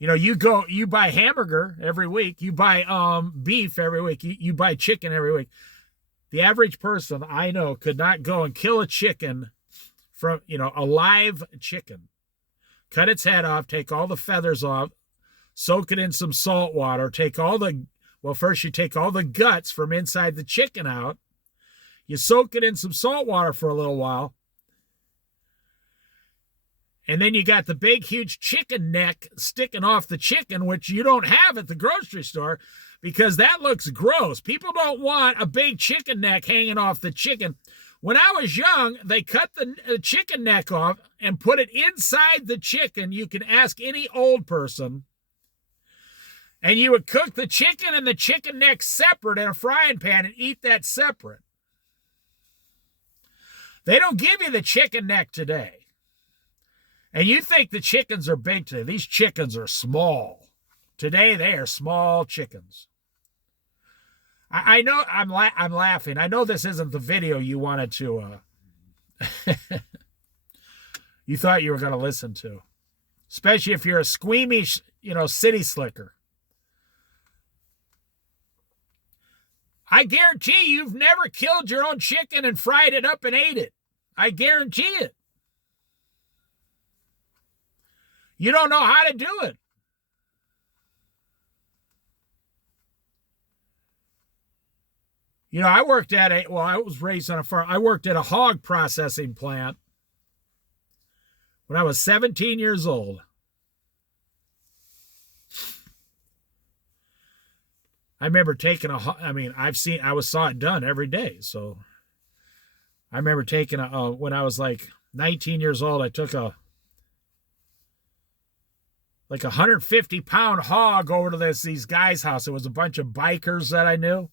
You know, you buy hamburger every week, you buy beef every week, you buy chicken every week. The average person I know could not go and kill a chicken from, you know, a live chicken. Cut its head off, take all the feathers off, soak it in some salt water, first you take all the guts from inside the chicken out. You soak it in some salt water for a little while. And then you got the big, huge chicken neck sticking off the chicken, which you don't have at the grocery store because that looks gross. People don't want a big chicken neck hanging off the chicken. When I was young, they cut the chicken neck off and put it inside the chicken. You can ask any old person. And you would cook the chicken and the chicken neck separate in a frying pan and eat that separate. They don't give you the chicken neck today. And you think the chickens are big today. These chickens are small. Today, they are small chickens. I know I'm laughing. I know this isn't the video you wanted to, you thought you were going to listen to. Especially if you're a squeamish, you know, city slicker. I guarantee you've never killed your own chicken and fried it up and ate it. I guarantee it. You don't know how to do it. You know, I was raised on a farm. I worked at a hog processing plant when I was 17 years old. I remember taking I saw it done every day. So I remember taking when I was like 19 years old, I took a 150-pound hog over to these guys' house. It was a bunch of bikers that I knew.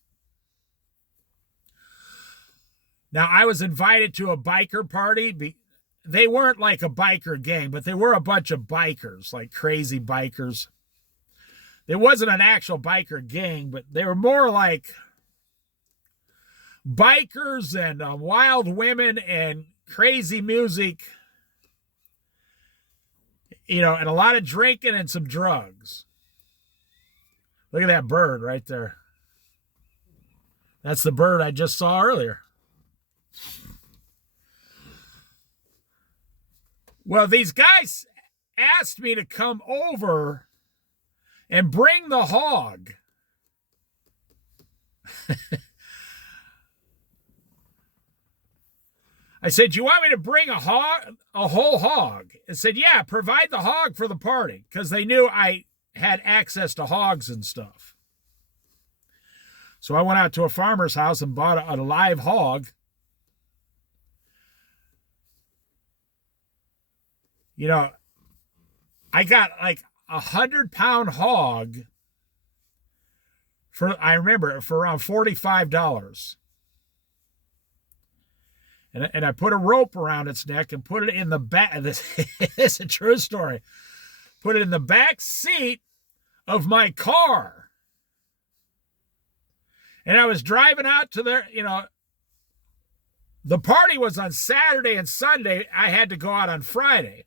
Now, I was invited to a biker party. They weren't like a biker gang, but they were a bunch of bikers, like crazy bikers. It wasn't an actual biker gang, but they were more like bikers and wild women and crazy music. You know, and a lot of drinking and some drugs. Look at that bird right there. That's the bird I just saw earlier. Well, these guys asked me to come over and bring the hog. I said, you want me to bring a whole hog? I said, yeah, provide the hog for the party, because they knew I had access to hogs and stuff. So I went out to a farmer's house and bought a live hog. You know, I got like 100-pound hog for around $45. And I put a rope around its neck and put it in the back. This is a true story. Put it in the back seat of my car. And I was driving out to there, you know, the party was on Saturday and Sunday. I had to go out on Friday.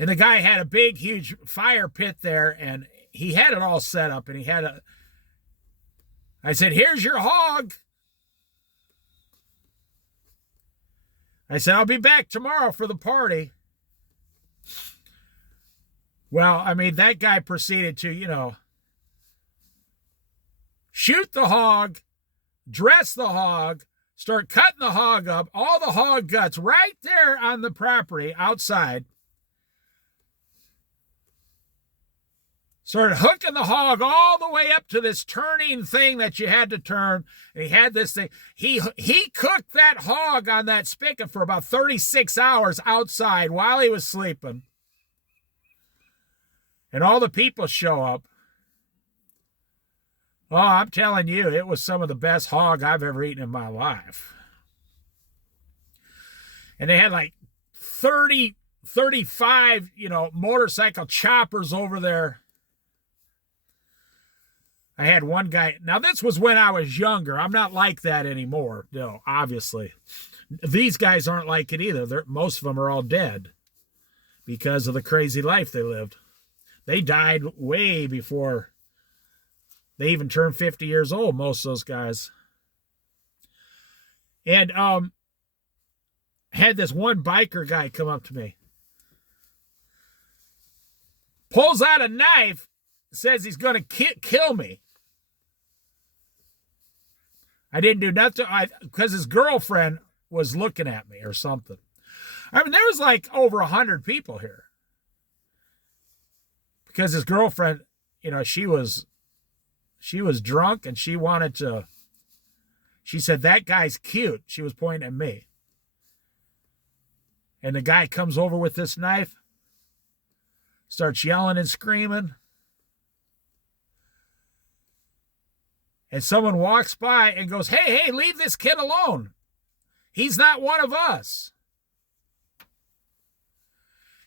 And the guy had a big, huge fire pit there, and he had it all set up, and I said, here's your hog. I said, I'll be back tomorrow for the party. Well, I mean, that guy proceeded to, you know, shoot the hog, dress the hog, start cutting the hog up, all the hog guts right there on the property outside. Started hooking the hog all the way up to this turning thing that you had to turn. And he had this thing. He cooked that hog on that spigot for about 36 hours outside while he was sleeping. And all the people show up. Oh, I'm telling you, it was some of the best hog I've ever eaten in my life. And they had like 30, 35, motorcycle choppers over there. I had one guy. Now, this was when I was younger. I'm not like that anymore, obviously. These guys aren't like it either. Most of them are all dead because of the crazy life they lived. They died way before they even turned 50 years old, most of those guys. And had this one biker guy come up to me. Pulls out a knife, says he's going to kill me. I didn't do nothing because his girlfriend was looking at me or something. I mean, there was like over 100 people here. Because his girlfriend, she was drunk and she said, that guy's cute. She was pointing at me. And the guy comes over with this knife, starts yelling and screaming. And someone walks by and goes, hey, leave this kid alone. He's not one of us.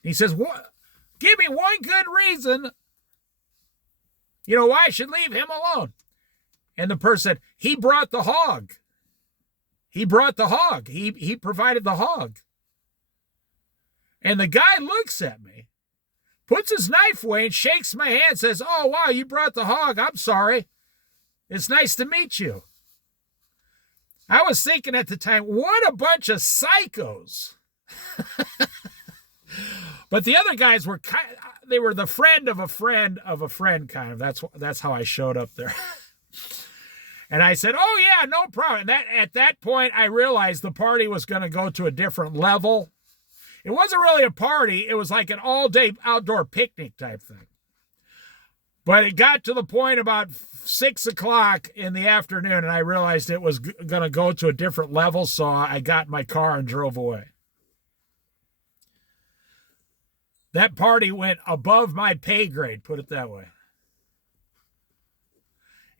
And he says, what? Give me one good reason, why I should leave him alone. And the person said, he brought the hog. He brought the hog. He provided the hog. And the guy looks at me, puts his knife away and shakes my hand, says, oh, wow, you brought the hog. I'm sorry. It's nice to meet you. I was thinking at the time, what a bunch of psychos. But the other guys were they were the friend of a friend of a friend kind of. That's how I showed up there. And I said, oh, yeah, no problem. And at that point, I realized the party was going to go to a different level. It wasn't really a party. It was like an all-day outdoor picnic type thing. But it got to the point about 6 o'clock in the afternoon, and I realized it was going to go to a different level, so I got in my car and drove away. That party went above my pay grade, put it that way.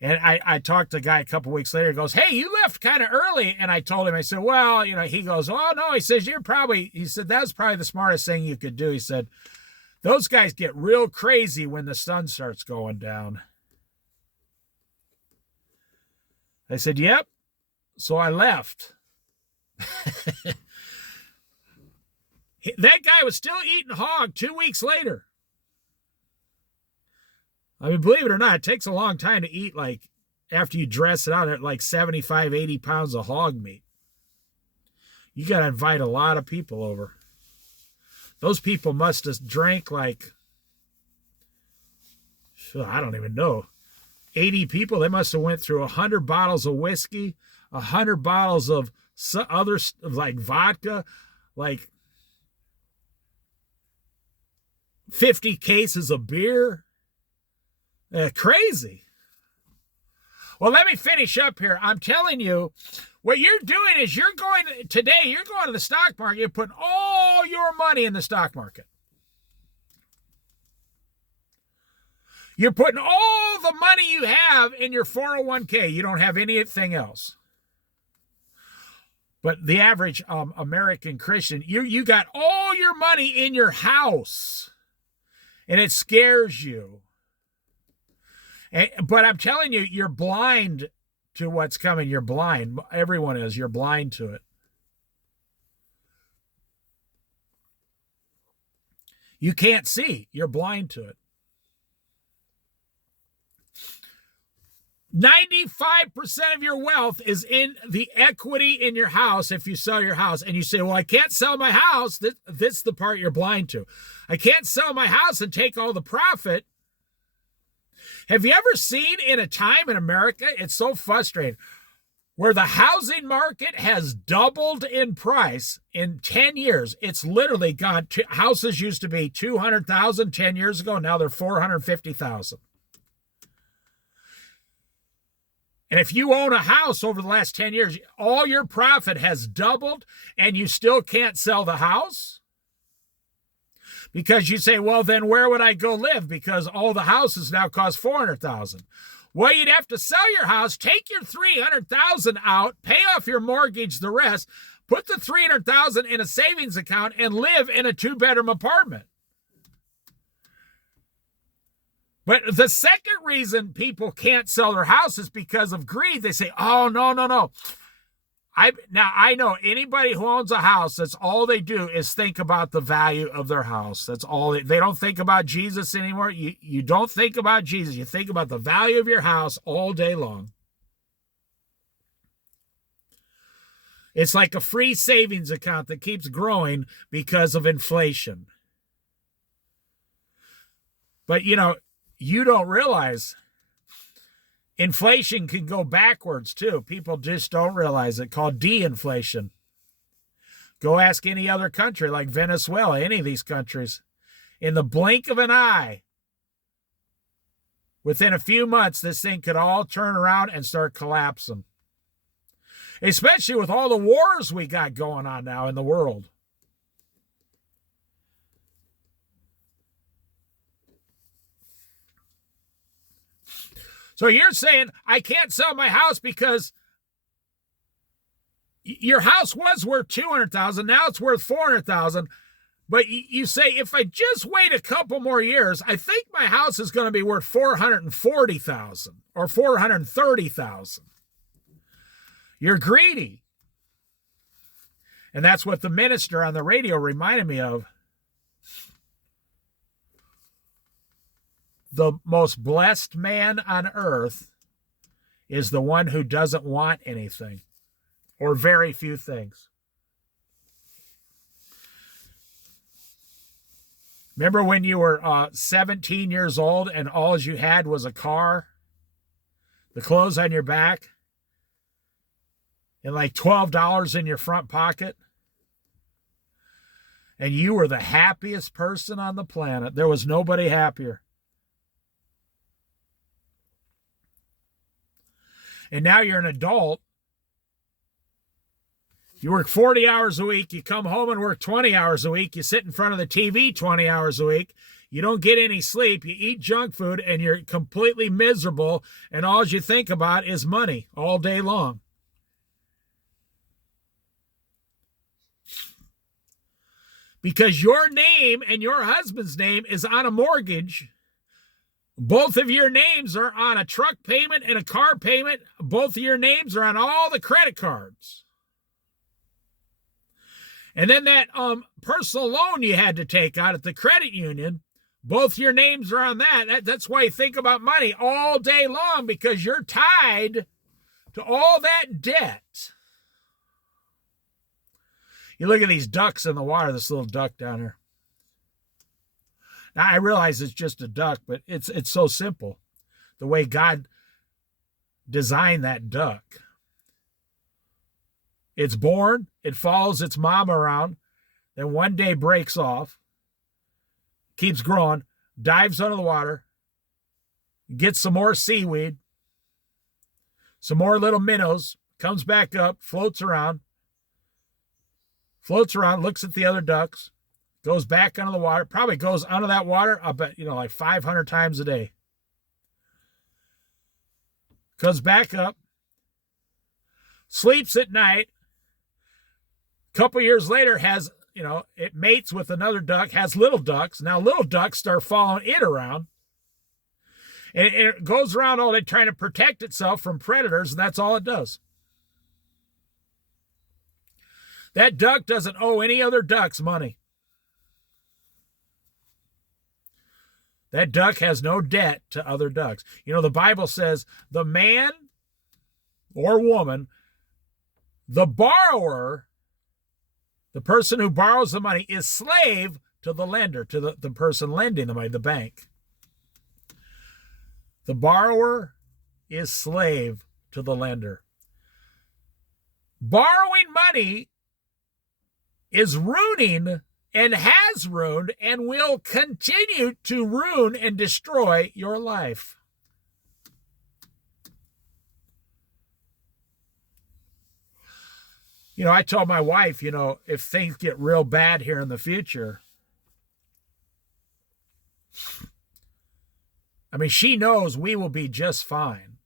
And I talked to a guy a couple weeks later. He goes, hey, you left kind of early. And I told him, I said, well, he goes, oh, no. He says, he said, that was probably the smartest thing you could do. He said, those guys get real crazy when the sun starts going down. I said, yep. So I left. That guy was still eating hog 2 weeks later. I mean, believe it or not, it takes a long time to eat, like, after you dress it out at like 75, 80 pounds of hog meat. You got to invite a lot of people over. Those people must have drank like, I don't even know, 80 people. They must have went through 100 bottles of whiskey, 100 bottles of other, like vodka, like 50 cases of beer. Crazy. Well, let me finish up here. I'm telling you, what you're doing is you're going to the stock market, you're putting all your money in the stock market. You're putting all the money you have in your 401k. You don't have anything else. But the average American Christian, you got all your money in your house, and it scares you. But I'm telling you, you're blind to what's coming. You're blind. Everyone is. You're blind to it. You can't see. You're blind to it. 95% of your wealth is in the equity in your house if you sell your house. And you say, well, I can't sell my house. This is the part you're blind to. I can't sell my house and take all the profit. Have you ever seen in a time in America, it's so frustrating, where the housing market has doubled in price in 10 years? It's literally gone. Houses used to be $200,000 10 years ago. Now they're $450,000. And if you own a house over the last 10 years, all your profit has doubled and you still can't sell the house? Because you say, well, then where would I go live? Because all the houses now cost $400,000. Well, you'd have to sell your house, take your $300,000 out, pay off your mortgage, the rest, Put the $300,000 in a savings account and live in a 2-bedroom apartment. But the second reason people can't sell their house is because of greed. They say, oh, no. I know anybody who owns a house, that's all they do is think about the value of their house. That's all. They don't think about Jesus anymore. You don't think about Jesus. You think about the value of your house all day long. It's like a free savings account that keeps growing because of inflation. But, you don't realize inflation can go backwards too. People just don't realize it, called de-inflation. Go ask any other country like Venezuela, any of these countries. In the blink of an eye, within a few months, this thing could all turn around and start collapsing. Especially with all the wars we got going on now in the world. So you're saying, I can't sell my house because your house was worth $200,000, now it's worth $400,000. But you say, if I just wait a couple more years, I think my house is going to be worth $440,000 or $430,000. You're greedy. And that's what the minister on the radio reminded me of. The most blessed man on earth is the one who doesn't want anything or very few things. Remember when you were 17 years old and all you had was a car, the clothes on your back, and like $12 in your front pocket? And you were the happiest person on the planet. There was nobody happier. And now you're an adult. You work 40 hours a week. You come home and work 20 hours a week. You sit in front of the TV 20 hours a week. You don't get any sleep. You eat junk food and you're completely miserable. And all you think about is money all day long. Because your name and your husband's name is on a mortgage. Both of your names are on a truck payment and a car payment. Both of your names are on all the credit cards. And then that personal loan you had to take out at the credit union, both your names are on that. That's why you think about money all day long, because you're tied to all that debt. You look at these ducks in the water, this little duck down here. Now, I realize it's just a duck, but it's so simple. The way God designed that duck. It's born, it follows its mom around, then one day breaks off, keeps growing, dives under the water, gets some more seaweed, some more little minnows, comes back up, floats around, looks at the other ducks, goes back under the water, probably goes under that water, I bet, like 500 times a day. Comes back up, sleeps at night, couple years later has, it mates with another duck, has little ducks. Now little ducks start following it around. And it goes around all day trying to protect itself from predators, and that's all it does. That duck doesn't owe any other ducks money. That duck has no debt to other ducks. The Bible says the man or woman, the borrower, the person who borrows the money, is slave to the lender, to the person lending the money, the bank. The borrower is slave to the lender. Borrowing money is ruining and has ruined and will continue to ruin and destroy your life. I told my wife, if things get real bad here in the future, she knows we will be just fine.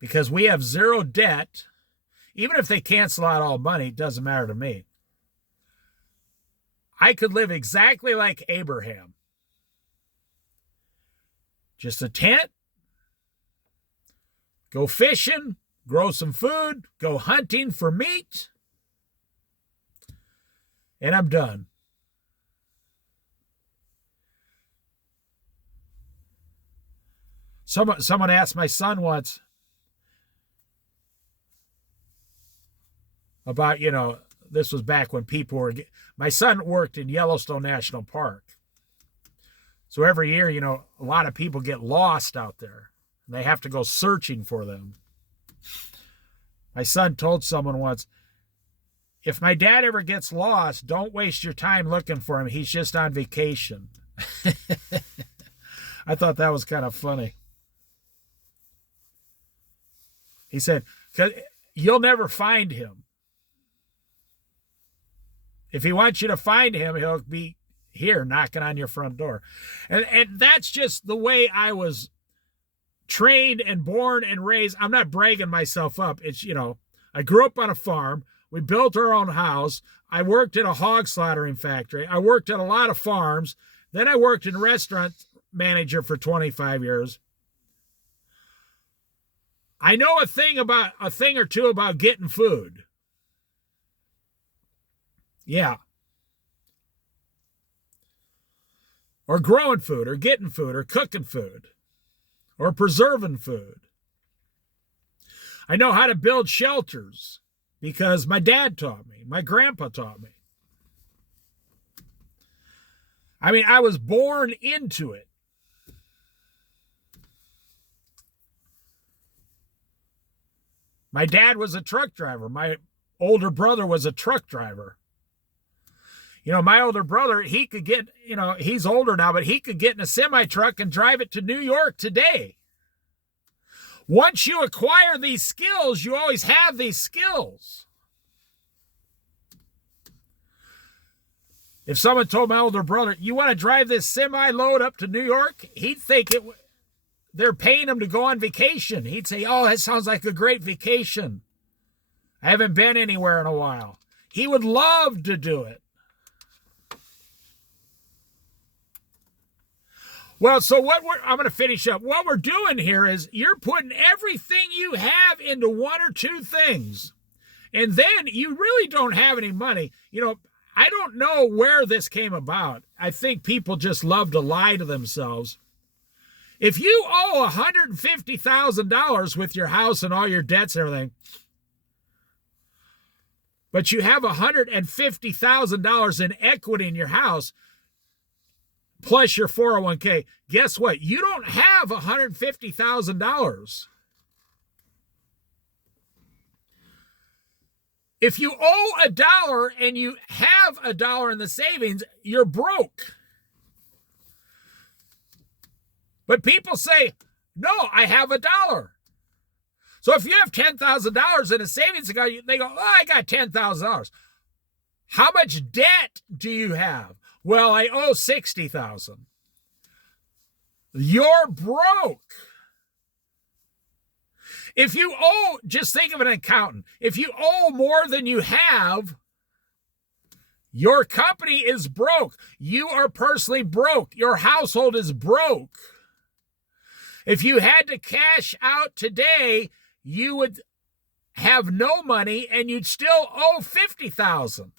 Because we have zero debt Even if they cancel out all money, it doesn't matter to me. I could live exactly like Abraham. Just a tent, go fishing, grow some food, go hunting for meat, and I'm done. Someone asked my son once about, this was back when people were, my son worked in Yellowstone National Park. So every year, a lot of people get lost out there. And they have to go searching for them. My son told someone once, if my dad ever gets lost, don't waste your time looking for him. He's just on vacation. I thought that was kind of funny. He said, 'cause you'll never find him. If he wants you to find him, he'll be here knocking on your front door. And that's just the way I was trained and born and raised. I'm not bragging myself up. It's, I grew up on a farm. We built our own house. I worked at a hog slaughtering factory. I worked at a lot of farms. Then I worked in restaurant manager for 25 years. I know a thing or two about getting food. Yeah. Or growing food, or getting food, or cooking food, or preserving food. I know how to build shelters because my dad taught me, my grandpa taught me. I mean, I was born into it. My dad was a truck driver. My older brother was a truck driver. My older brother, he could get, he's older now, but he could get in a semi-truck and drive it to New York today. Once you acquire these skills, you always have these skills. If someone told my older brother, you want to drive this semi-load up to New York? He'd think they're paying him to go on vacation. He'd say, oh, that sounds like a great vacation. I haven't been anywhere in a while. He would love to do it. Well, so I'm going to finish up. What we're doing here is you're putting everything you have into one or two things. And then you really don't have any money. I don't know where this came about. I think people just love to lie to themselves. If you owe $150,000 with your house and all your debts and everything, but you have $150,000 in equity in your house, plus your 401k, guess what? You don't have $150,000. If you owe $1 and you have $1 in the savings, you're broke. But people say, no, I have $1. So if you have $10,000 in a savings account, they go, oh, I got $10,000. How much debt do you have? Well, I owe $60,000. You're broke. If you owe, just think of an accountant. If you owe more than you have, your company is broke. You are personally broke. Your household is broke. If you had to cash out today, you would have no money and you'd still owe $50,000.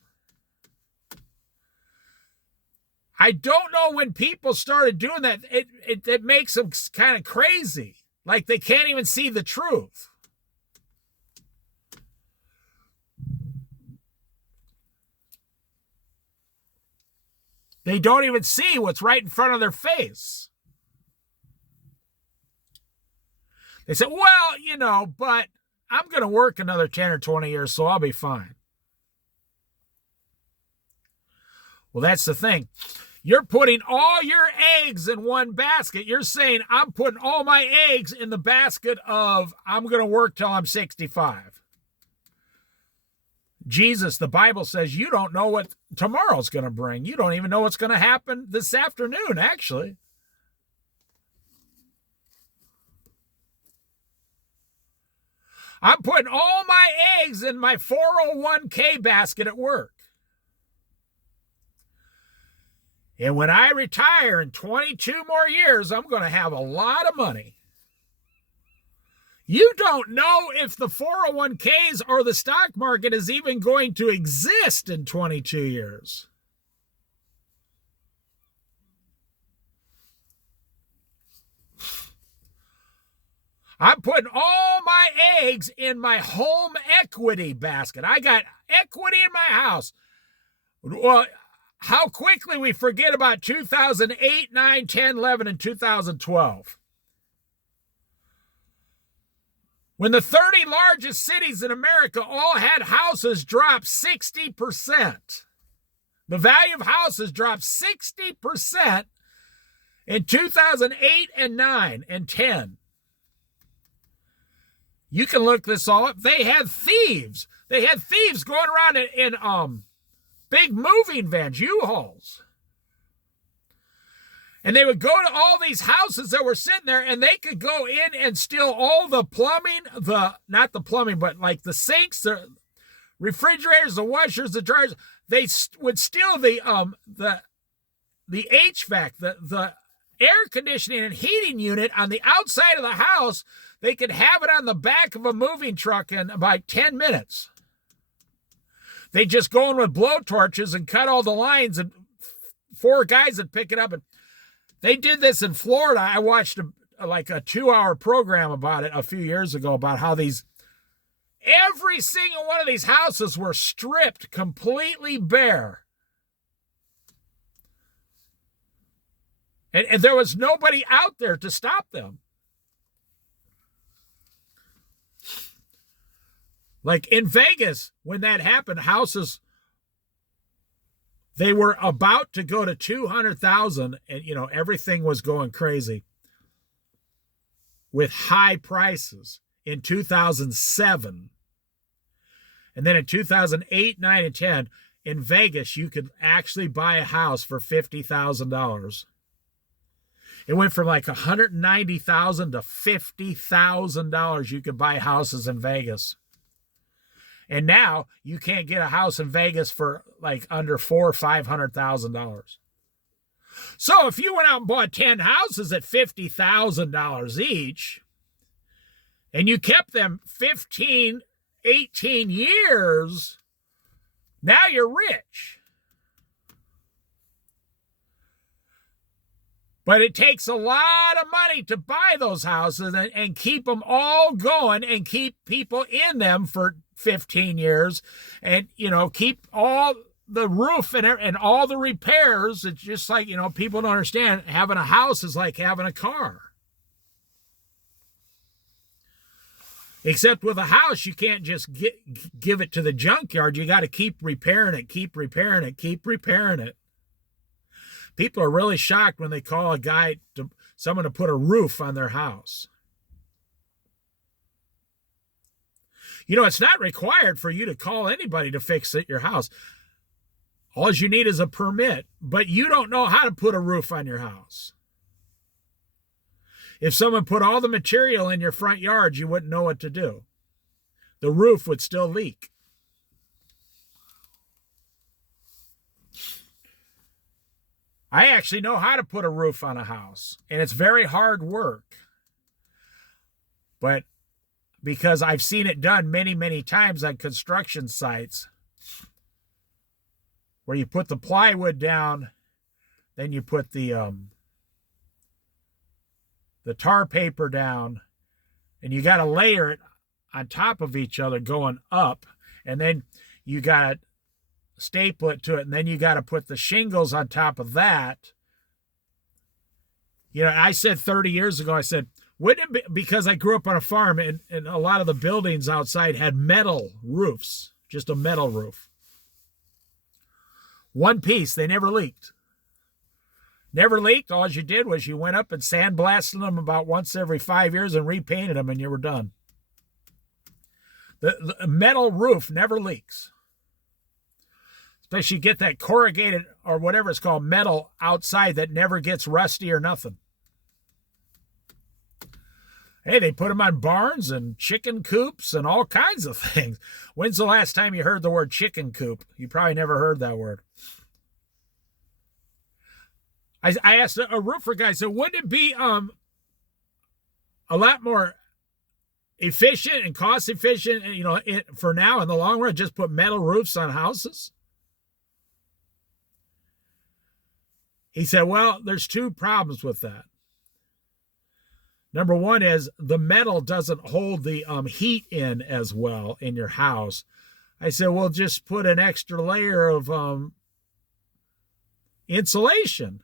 I don't know when people started doing that. It makes them kind of crazy. Like they can't even see the truth. They don't even see what's right in front of their face. They say, well, but I'm going to work another 10 or 20 years, so I'll be fine. Well, that's the thing. You're putting all your eggs in one basket. You're saying, I'm putting all my eggs in the basket of, I'm going to work till I'm 65. Jesus, the Bible says, you don't know what tomorrow's going to bring. You don't even know what's going to happen this afternoon, actually. I'm putting all my eggs in my 401k basket at work. And when I retire in 22 more years, I'm going to have a lot of money. You don't know if the 401ks or the stock market is even going to exist in 22 years. I'm putting all my eggs in my home equity basket. I got equity in my house. Well, how quickly we forget about 2008, 9, 10, 11, and 2012. When the 30 largest cities in America all had houses drop 60%. The value of houses dropped 60% in 2008 and 9 and 10. You can look this all up. They had thieves. They had thieves going around in big moving vans, U-Hauls. And they would go to all these houses that were sitting there, and they could go in and steal all the plumbing, not the plumbing, but like the sinks, the refrigerators, the washers, the dryers. They would steal the HVAC, the air conditioning and heating unit on the outside of the house. They could have it on the back of a moving truck in about 10 minutes. They just go in with blowtorches and cut all the lines, and 4 guys would pick it up. And they did this in Florida. I watched a 2-hour program about it a few years ago about how every single one of these houses were stripped completely bare. And there was nobody out there to stop them. Like in Vegas, when that happened, houses, they were about to go to 200,000, and everything was going crazy with high prices in 2007. And then in 2008, 9, and 10, in Vegas, you could actually buy a house for $50,000. It went from like $190,000 to $50,000 you could buy houses in Vegas. And now you can't get a house in Vegas for like under $400,000 or $500,000. So if you went out and bought 10 houses at $50,000 each, and you kept them 15, 18 years, now you're rich. But it takes a lot of money to buy those houses and keep them all going and keep people in them for 15 years and, keep all the roof and all the repairs. It's just like, people don't understand having a house is like having a car. Except with a house, you can't just give it to the junkyard. You got to keep repairing it, keep repairing it, keep repairing it. People are really shocked when they call someone to put a roof on their house. It's not required for you to call anybody to fix your house. All you need is a permit, but you don't know how to put a roof on your house. If someone put all the material in your front yard, you wouldn't know what to do. The roof would still leak. I actually know how to put a roof on a house, and it's very hard work. But because I've seen it done many, many times on construction sites, where you put the plywood down, then you put the tar paper down, and you got to layer it on top of each other going up, and then you got to staple it to it, and then you got to put the shingles on top of that. I said 30 years ago, I said, wouldn't it be, because I grew up on a farm, and a lot of the buildings outside had metal roofs, just a metal roof. One piece, they never leaked. Never leaked. All you did was you went up and sandblasted them about once every 5 years and repainted them, and you were done. The metal roof never leaks. Especially you get that corrugated or whatever it's called metal outside that never gets rusty or nothing. Hey, they put them on barns and chicken coops and all kinds of things. When's the last time you heard the word chicken coop? You probably never heard that word. I asked a roofer guy, so wouldn't it be a lot more efficient and cost efficient, for now in the long run, just put metal roofs on houses? He said, well, there's two problems with that. Number one is the metal doesn't hold the heat in as well in your house. I said, well, just put an extra layer of insulation.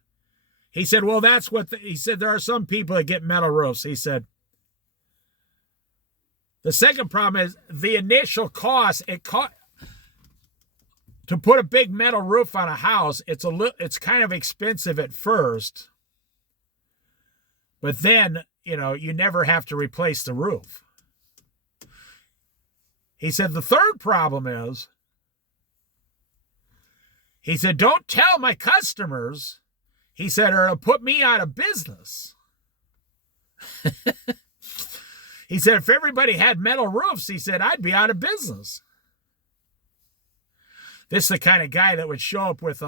He said, well, that's what he said. There are some people that get metal roofs. He said, the second problem is the initial cost. To put a big metal roof on a house, it's kind of expensive at first, but then, you never have to replace the roof. He said, the third problem is, he said, don't tell my customers, he said, or it'll put me out of business. He said, if everybody had metal roofs, he said, I'd be out of business. This is the kind of guy that would show up with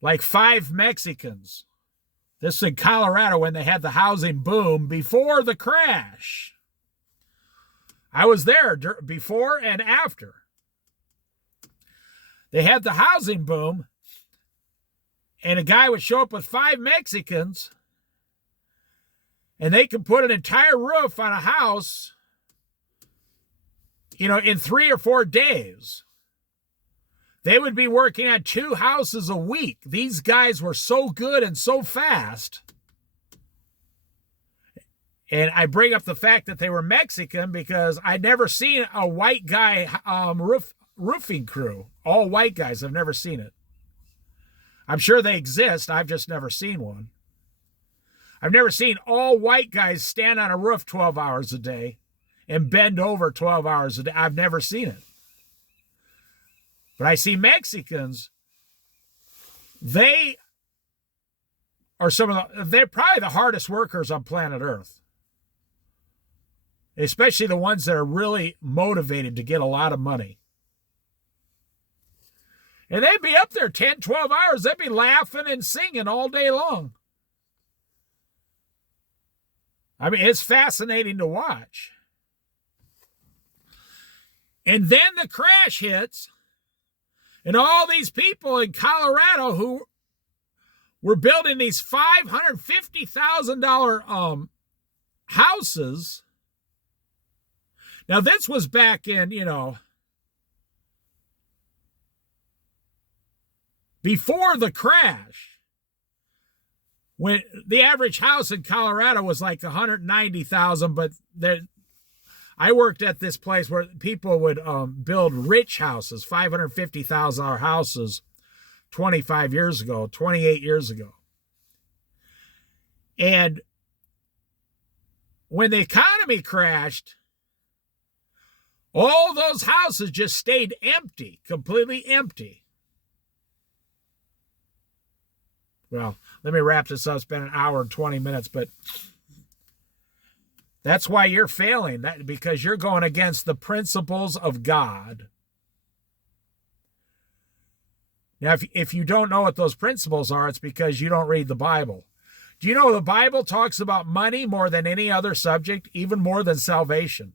like 5 Mexicans. This is in Colorado when they had the housing boom before the crash. I was there before and after. They had the housing boom, and a guy would show up with 5 Mexicans, and they could put an entire roof on a house, in 3 or 4 days. They would be working on 2 houses a week. These guys were so good and so fast. And I bring up the fact that they were Mexican because I'd never seen a white guy roofing crew. All white guys. I've never seen it. I'm sure they exist. I've just never seen one. I've never seen all white guys stand on a roof 12 hours a day and bend over 12 hours a day. I've never seen it. But I see Mexicans, they are they're probably the hardest workers on planet Earth. Especially the ones that are really motivated to get a lot of money. And they'd be up there 10, 12 hours. They'd be laughing and singing all day long. I mean, it's fascinating to watch. And then the crash hits. And all these people in Colorado who were building these $550,000 houses. Now, this was back in, before the crash, when the average house in Colorado was like $190,000, but I worked at this place where people would build rich houses, $550,000 houses 28 years ago. And when the economy crashed, all those houses just stayed empty, completely empty. Well, let me wrap this up. It's been an hour and 20 minutes, but that's why you're failing, because you're going against the principles of God. Now, if you don't know what those principles are, it's because you don't read the Bible. Do you know the Bible talks about money more than any other subject, even more than salvation?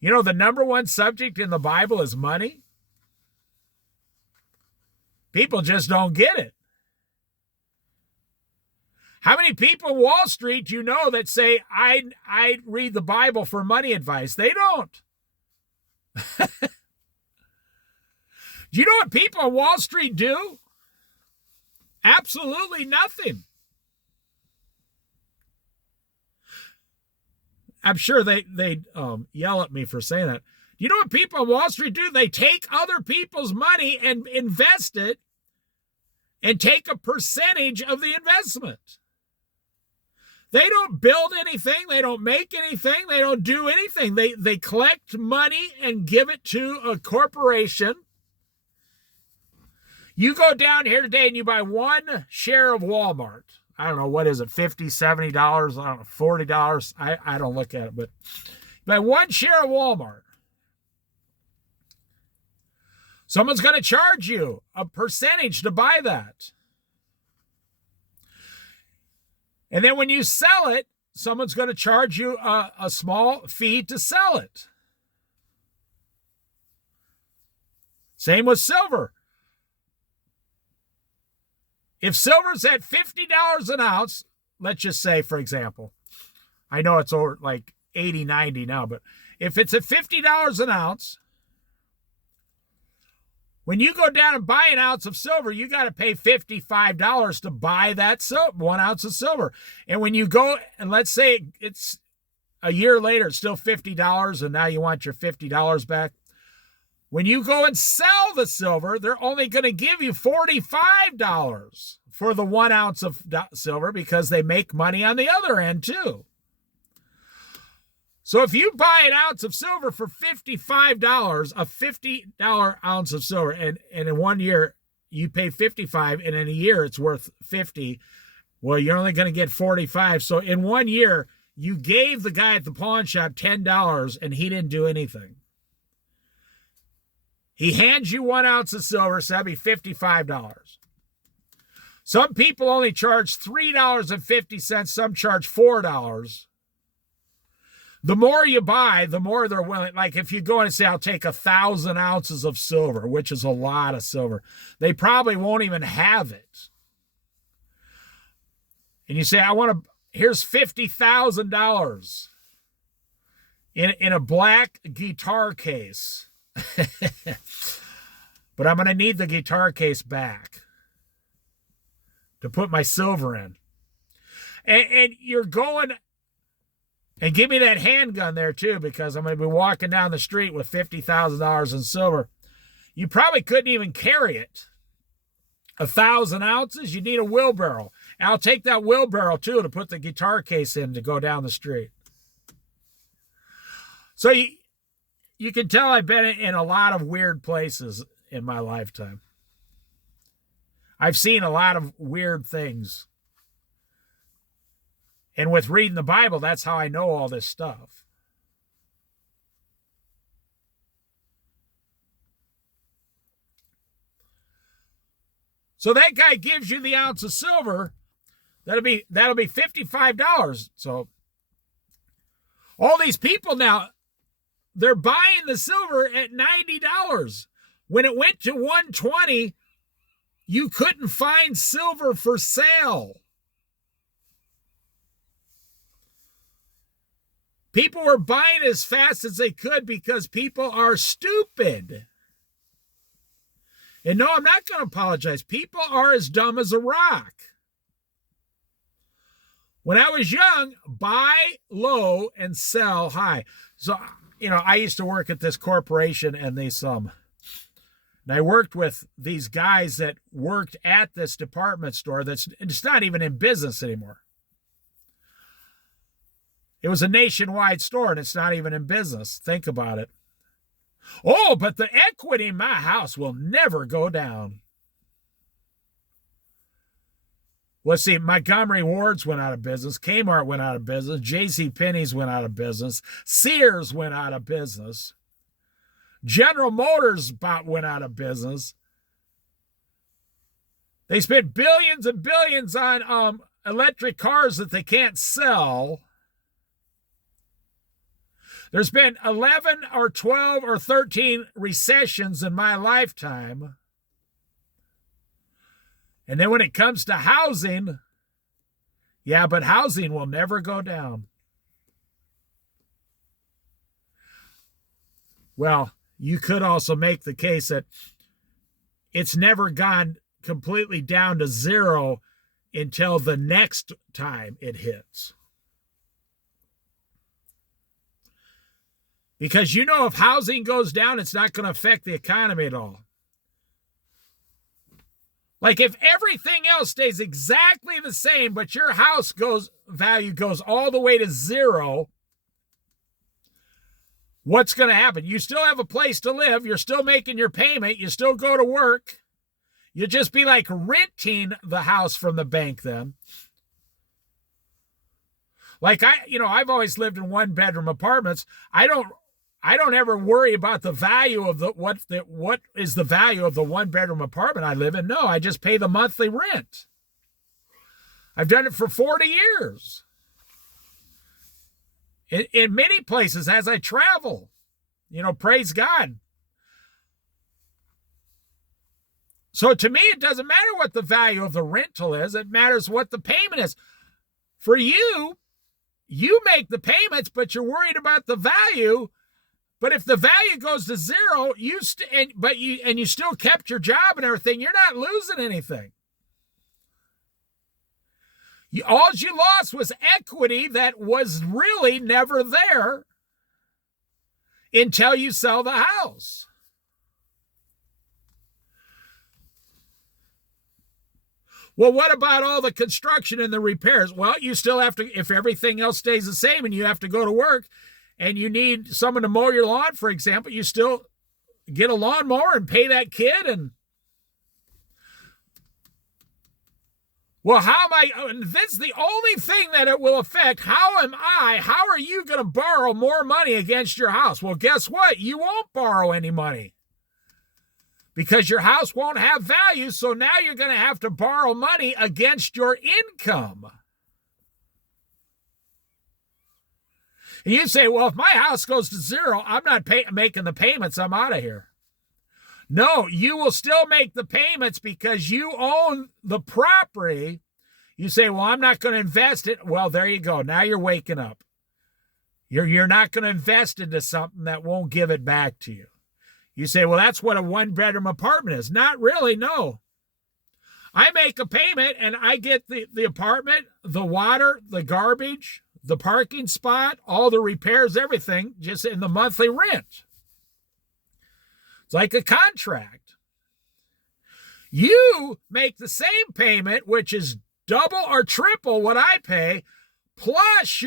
You know, the number one subject in the Bible is money. People just don't get it. How many people on Wall Street do you know that say, I read the Bible for money advice? They don't. Do you know what people on Wall Street do? Absolutely nothing. I'm sure they yell at me for saying that. You know what people on Wall Street do? They take other people's money and invest it and take a percentage of the investment. They don't build anything. They don't make anything. They don't do anything. They collect money and give it to a corporation. You go down here today and you buy one share of Walmart. I don't know, what is it, $50, $70, I don't know, $40. I don't look at it, but buy one share of Walmart. Someone's going to charge you a percentage to buy that. And then when you sell it, someone's going to charge you a small fee to sell it. Same with silver. If silver's at $50 an ounce, let's just say, for example, I know it's over like 80, 90 now, but if it's at $50 an ounce, when you go down and buy an ounce of silver, you got to pay $55 to buy that 1 ounce of silver. And when you go, and let's say it's a year later, it's still $50, and now you want your $50 back. When you go and sell the silver, they're only going to give you $45 for the 1 ounce of silver because they make money on the other end too. So if you buy an ounce of silver for $55, a $50 ounce of silver, and in 1 year you pay $55, and in a year it's worth $50, well, you're only going to get $45. So in 1 year, you gave the guy at the pawn shop $10 and he didn't do anything. He hands you 1 ounce of silver, so that'd be $55. Some people only charge $3.50, some charge $4. The more you buy, the more they're willing. Like if you go in and say, I'll take 1,000 ounces of silver, which is a lot of silver, they probably won't even have it. And you say, here's $50,000 in a black guitar case. But I'm going to need the guitar case back to put my silver in. And you're going... And give me that handgun there too, because I'm going to be walking down the street with $50,000 in silver. You probably couldn't even carry it. 1,000 ounces, you need a wheelbarrow. And I'll take that wheelbarrow too to put the guitar case in to go down the street. So you can tell I've been in a lot of weird places in my lifetime. I've seen a lot of weird things. And with reading the Bible, that's how I know all this stuff. So that guy gives you the ounce of silver. That'll be $55. So all these people now, they're buying the silver at $90. When it went to $120, you couldn't find silver for sale. People were buying as fast as they could because people are stupid. And no, I'm not going to apologize. People are as dumb as a rock. When I was young, buy low and sell high. So, I used to work at this corporation and and I worked with these guys that worked at this department store it's not even in business anymore. It was a nationwide store, and it's not even in business. Think about it. Oh, but the equity in my house will never go down. Let's see, Montgomery Ward's went out of business. Kmart went out of business. JCPenney's went out of business. Sears went out of business. General Motors went out of business. They spent billions and billions on electric cars that they can't sell. There's been 11 or 12 or 13 recessions in my lifetime. And then when it comes to housing, yeah, but housing will never go down. Well, you could also make the case that it's never gone completely down to zero until the next time it hits. Because if housing goes down, it's not going to affect the economy at all. Like if everything else stays exactly the same, but your house value goes all the way to zero, what's going to happen? You still have a place to live. You're still making your payment. You still go to work. You'll just be like renting the house from the bank then. Like I've always lived in one bedroom apartments. I don't ever worry about the value of what is the value of the one bedroom apartment I live in. No, I just pay the monthly rent. I've done it for 40 years. In many places as I travel, praise God. So to me, it doesn't matter what the value of the rental is. It matters what the payment is. For you, you make the payments, but you're worried about the value. But if the value goes to zero, you still kept your job and everything, you're not losing anything. All you lost was equity that was really never there until you sell the house. Well, what about all the construction and the repairs? Well, you still have to, if everything else stays the same and you have to go to work and you need someone to mow your lawn, for example, you still get a lawnmower and pay that kid. And well, that's the only thing that it will affect. How are you going to borrow more money against your house? Well, guess what? You won't borrow any money because your house won't have value. So now you're going to have to borrow money against your income. And you say, well, if my house goes to zero, I'm not making the payments. I'm out of here. No, you will still make the payments because you own the property. You say, well, I'm not going to invest it. Well, there you go. Now you're waking up. You're not going to invest into something that won't give it back to you. You say, well, that's what a one-bedroom apartment is. Not really, no. I make a payment and I get the apartment, the water, the garbage, the parking spot, all the repairs, everything, just in the monthly rent. It's like a contract. You make the same payment, which is double or triple what I pay, plus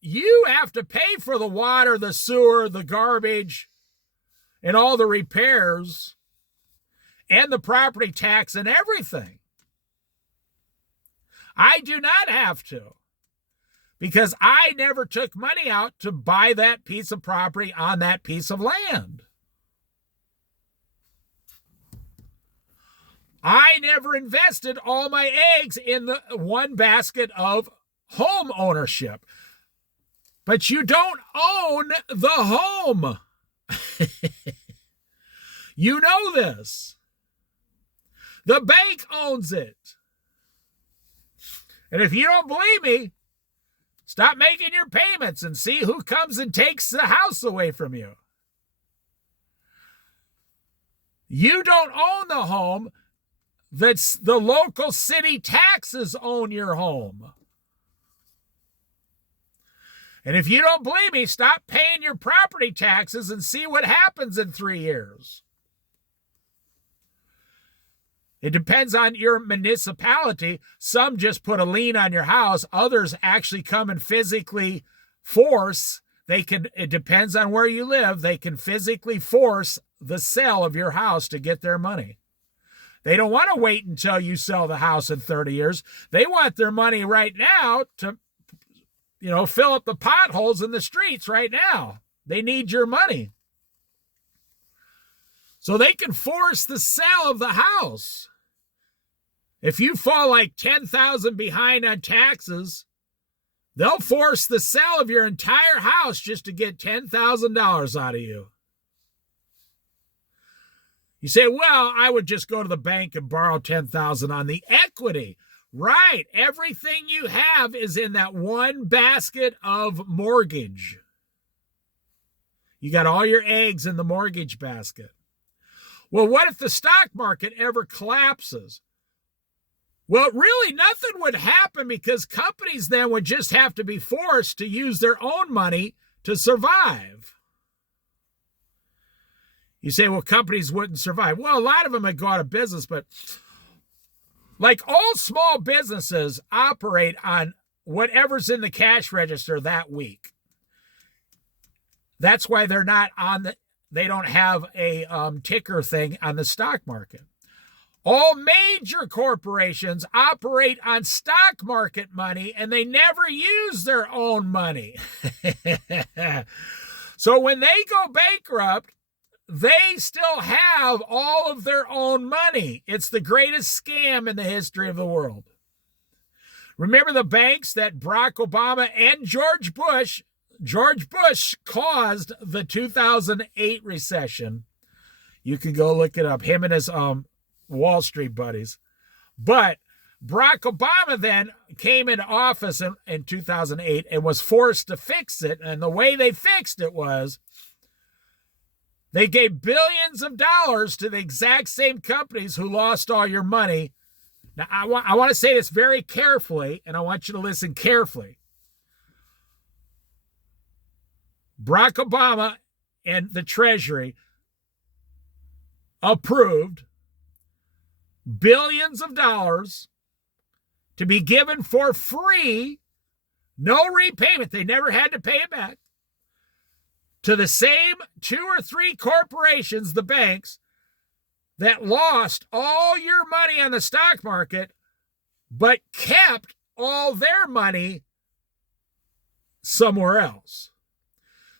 you have to pay for the water, the sewer, the garbage, and all the repairs, and the property tax and everything. I do not have to, because I never took money out to buy that piece of property on that piece of land. I never invested all my eggs in the one basket of home ownership. But you don't own the home. You know this. The bank owns it. And if you don't believe me, stop making your payments and see who comes and takes the house away from you. You don't own the home. That's the local city taxes own your home. And if you don't believe me, stop paying your property taxes and see what happens in 3 years. It depends on your municipality. Some just put a lien on your house. Others actually come and physically force. It depends on where you live. They can physically force the sale of your house to get their money. They don't want to wait until you sell the house in 30 years. They want their money right now to, fill up the potholes in the streets right now. They need your money. So they can force the sale of the house. If you fall like $10,000 behind on taxes, they'll force the sale of your entire house just to get $10,000 out of you. You say, well, I would just go to the bank and borrow $10,000 on the equity. Right. Everything you have is in that one basket of mortgage. You got all your eggs in the mortgage basket. Well, what if the stock market ever collapses? Well, really nothing would happen because companies then would just have to be forced to use their own money to survive. You say, well, companies wouldn't survive. Well, a lot of them would go out of business, but like all small businesses operate on whatever's in the cash register that week. That's why they don't have a ticker thing on the stock market. All major corporations operate on stock market money, and they never use their own money. So when they go bankrupt, they still have all of their own money. It's the greatest scam in the history of the world. Remember the banks that Barack Obama and George Bush caused the 2008 recession. You can go look it up, him and his Wall Street buddies. But Barack Obama then came into office in 2008 and was forced to fix it. And the way they fixed it was they gave billions of dollars to the exact same companies who lost all your money. Now, I want to say this very carefully, and I want you to listen carefully. Barack Obama and the Treasury approved billions of dollars to be given for free, no repayment. They never had to pay it back, to the same 2 or 3 corporations, the banks, that lost all your money on the stock market, but kept all their money somewhere else.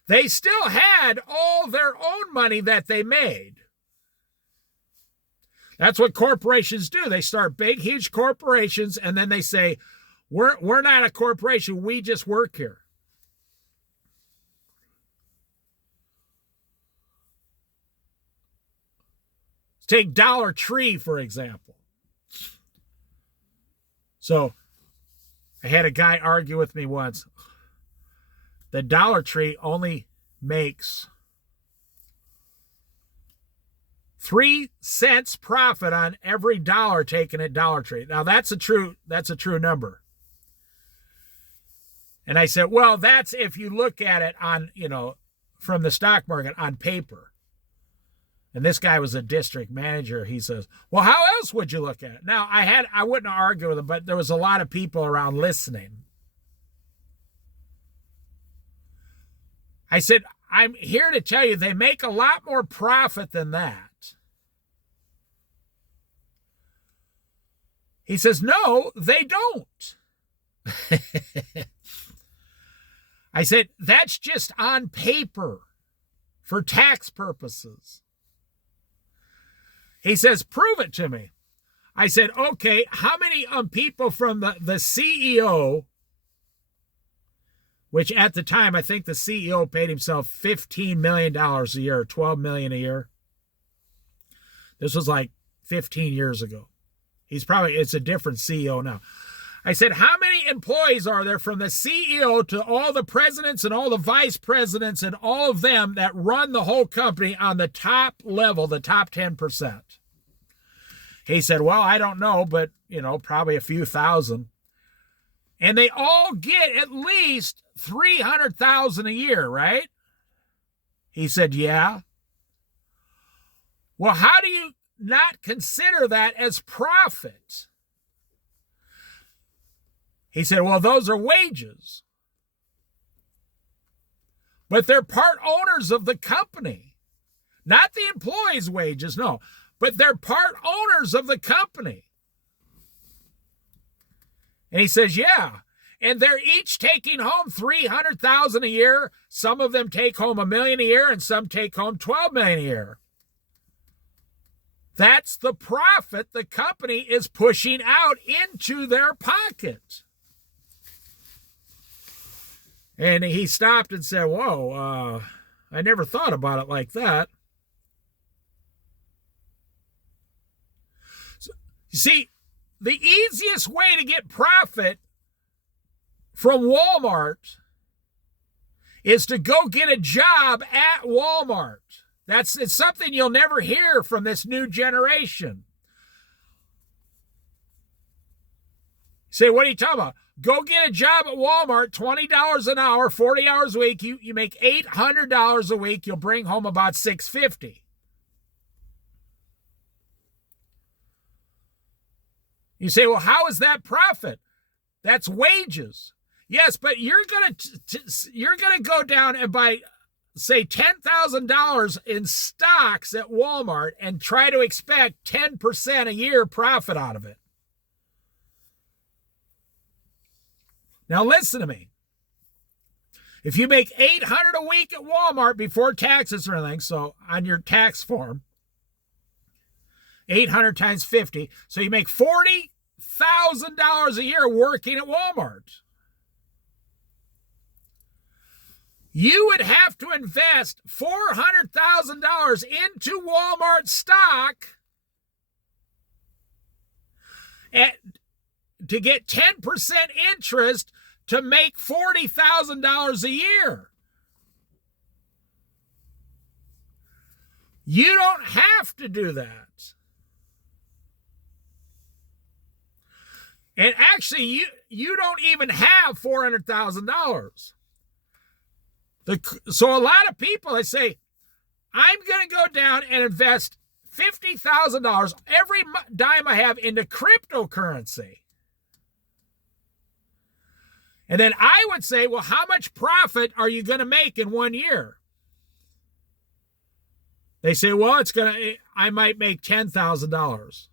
They still had all their own money that they made. That's what corporations do. They start big, huge corporations, and then they say, we're not a corporation, we just work here. Take Dollar Tree, for example. So I had a guy argue with me once. The Dollar Tree only makes 3 cents profit on every dollar taken at Dollar Tree. Now that's a true number. And I said, well, that's if you look at it on, from the stock market on paper. And this guy was a district manager. He says, well, how else would you look at it? Now, I wouldn't argue with him, but there was a lot of people around listening. I said, I'm here to tell you they make a lot more profit than that. He says, no, they don't. I said, that's just on paper for tax purposes. He says, prove it to me. I said, okay, how many people from the CEO, which at the time, I think the CEO paid himself $15 million a year, $12 million a year. This was like 15 years ago. It's a different CEO now. I said, how many employees are there from the CEO to all the presidents and all the vice presidents and all of them that run the whole company on the top level, the top 10%? He said, well, I don't know, but, probably a few thousand. And they all get at least $300,000 a year, right? He said, yeah. Well, how do you not consider that as profit? He said, well, those are wages. But they're part owners of the company. Not the employees' wages, no. But they're part owners of the company. And he says, yeah. And they're each taking home $300,000 a year. Some of them take home $1 million a year, and some take home $12 million a year. That's the profit the company is pushing out into their pocket. And he stopped and said, whoa, I never thought about it like that. So, you see, the easiest way to get profit from Walmart is to go get a job at Walmart. It's something you'll never hear from this new generation. You say, what are you talking about? Go get a job at Walmart, $20 an hour, 40 hours a week. You make $800 a week. You'll bring home about $650. You say, well, how is that profit? That's wages. Yes, but you're gonna go down and buy say $10,000 in stocks at Walmart and try to expect 10% a year profit out of it. Now listen to me. If you make $800 a week at Walmart before taxes or anything, so on your tax form, 800 times 50, so you make $40,000 a year working at Walmart. You would have to invest $400,000 into Walmart stock to get 10% interest to make $40,000 a year. You don't have to do that. And actually, you don't even have $400,000. So a lot of people, they say, I'm going to go down and invest $50,000, every dime I have, into cryptocurrency. And then I would say, well, how much profit are you going to make in 1 year? They say, well, I might make $10,000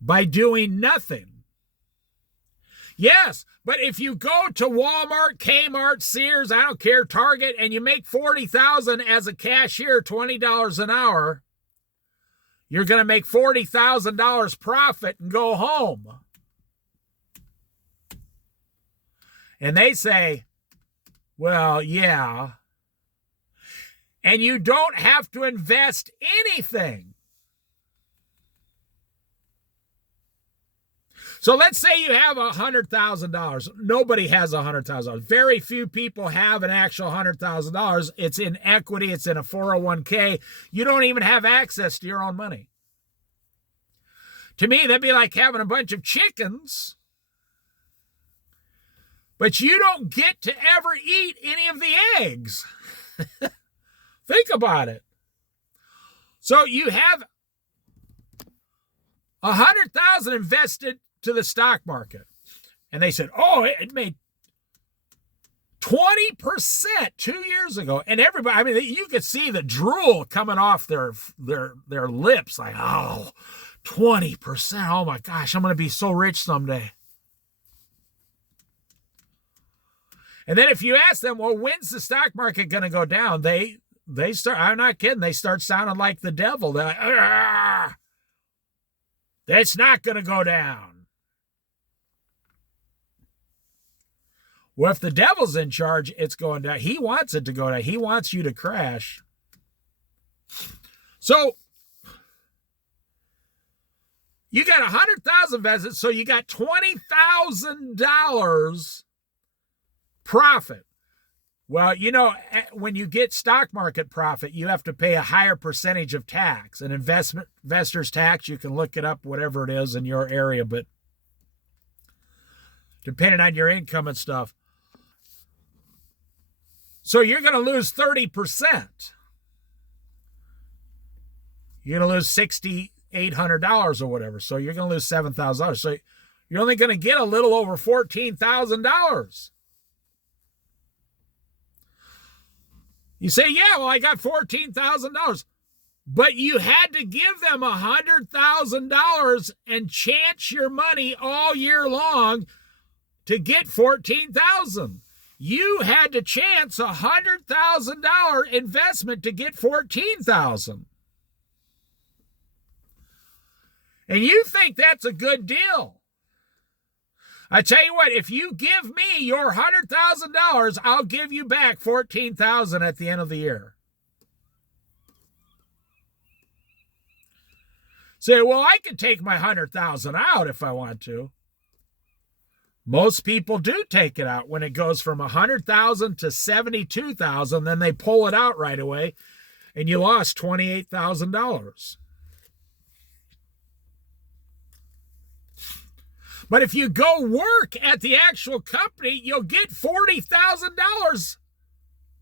by doing nothing. Yes, but if you go to Walmart, Kmart, Sears, I don't care, Target, and you make $40,000 as a cashier, $20 an hour, you're going to make $40,000 profit and go home. And they say, well, yeah. And you don't have to invest anything. So let's say you have $100,000. Nobody has $100,000. Very few people have an actual $100,000. It's in equity. It's in a 401k. You don't even have access to your own money. To me, that'd be like having a bunch of chickens, but you don't get to ever eat any of the eggs. Think about it. So you have $100,000 invested to the stock market. And they said, oh, it made 20% 2 years ago. And everybody, I mean, you could see the drool coming off their lips, like, oh, 20%. Oh my gosh, I'm going to be so rich someday. And then if you ask them, well, when's the stock market going to go down? They start, I'm not kidding, they start sounding like the devil. They're like, argh, it's not going to go down. Well, if the devil's in charge, it's going down. He wants it to go down. He wants you to crash. So you got 100,000 invested, so you got $20,000 profit. Well, you know, when you get stock market profit, you have to pay a higher percentage of tax. An investor's tax, you can look it up, whatever it is in your area, but depending on your income and stuff. So you're going to lose 30%. You're going to lose $6,800 or whatever. So you're going to lose $7,000. So you're only going to get a little over $14,000. You say, yeah, well, I got $14,000. But you had to give them $100,000 and chance your money all year long to get $14,000. You had to chance a $100,000 investment to get $14,000. And you think that's a good deal. I tell you what, if you give me your $100,000, I'll give you back $14,000 at the end of the year. Say, well, I can take my $100,000 out if I want to. Most people do take it out when it goes from $100,000 to $72,000. Then they pull it out right away, and you lost $28,000. But if you go work at the actual company, you'll get $40,000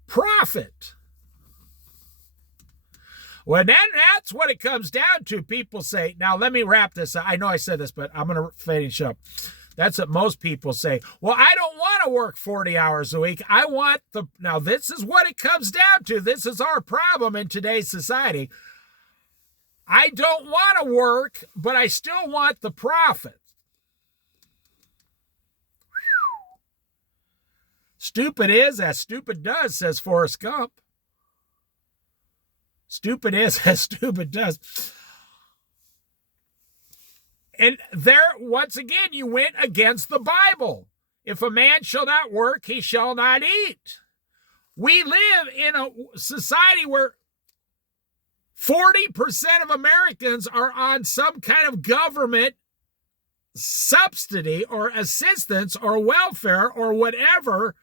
profit. Well, then that's what it comes down to. People say, now let me wrap this up. I know I said this, but I'm going to finish up. That's what most people say. Well, I don't want want to work 40 hours a week. I want now this is what it comes down to. This is our problem in today's society. I don't want to work, but I still want the profit. Stupid is as stupid does, says Forrest Gump. Stupid is as stupid does. And there, once again, you went against the Bible. If a man shall not work, he shall not eat. We live in a society where 40% of Americans are on some kind of government subsidy or assistance or welfare or whatever.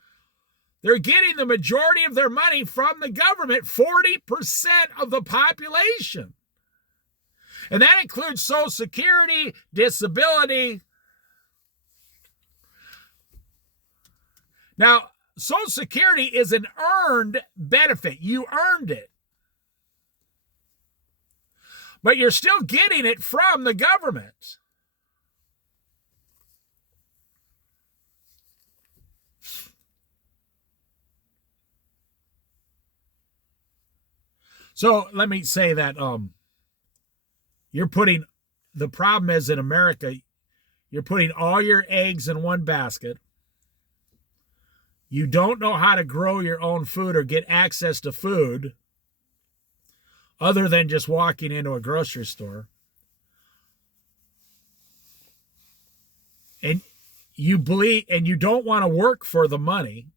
They're getting the majority of their money from the government, 40% of the population. And that includes Social Security, disability. Now, Social Security is an earned benefit. You earned it. But you're still getting it from the government. So let me say that the problem is in America, you're putting all your eggs in one basket. You don't know how to grow your own food or get access to food other than just walking into a grocery store. And you believe, and you don't want to work for the money.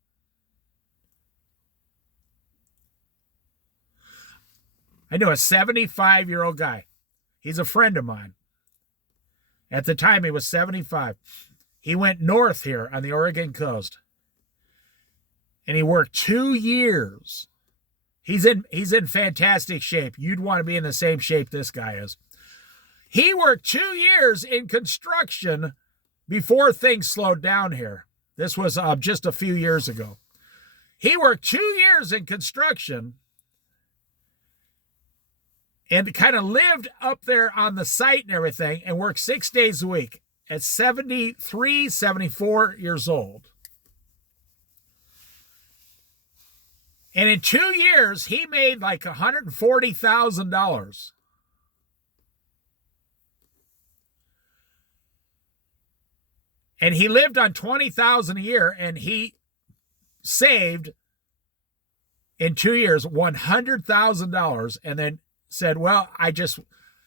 I know a 75-year-old guy. He's a friend of mine. At the time, he was 75. He went north here on the Oregon coast. And he worked 2 years. He's in fantastic shape. You'd want to be in the same shape this guy is. He worked 2 years in construction before things slowed down here. This was just a few years ago. He worked 2 years in construction and kind of lived up there on the site and everything and worked 6 days a week at 73, 74 years old. And in 2 years, he made like $140,000. And he lived on $20,000 a year, and he saved in 2 years $100,000, and then said,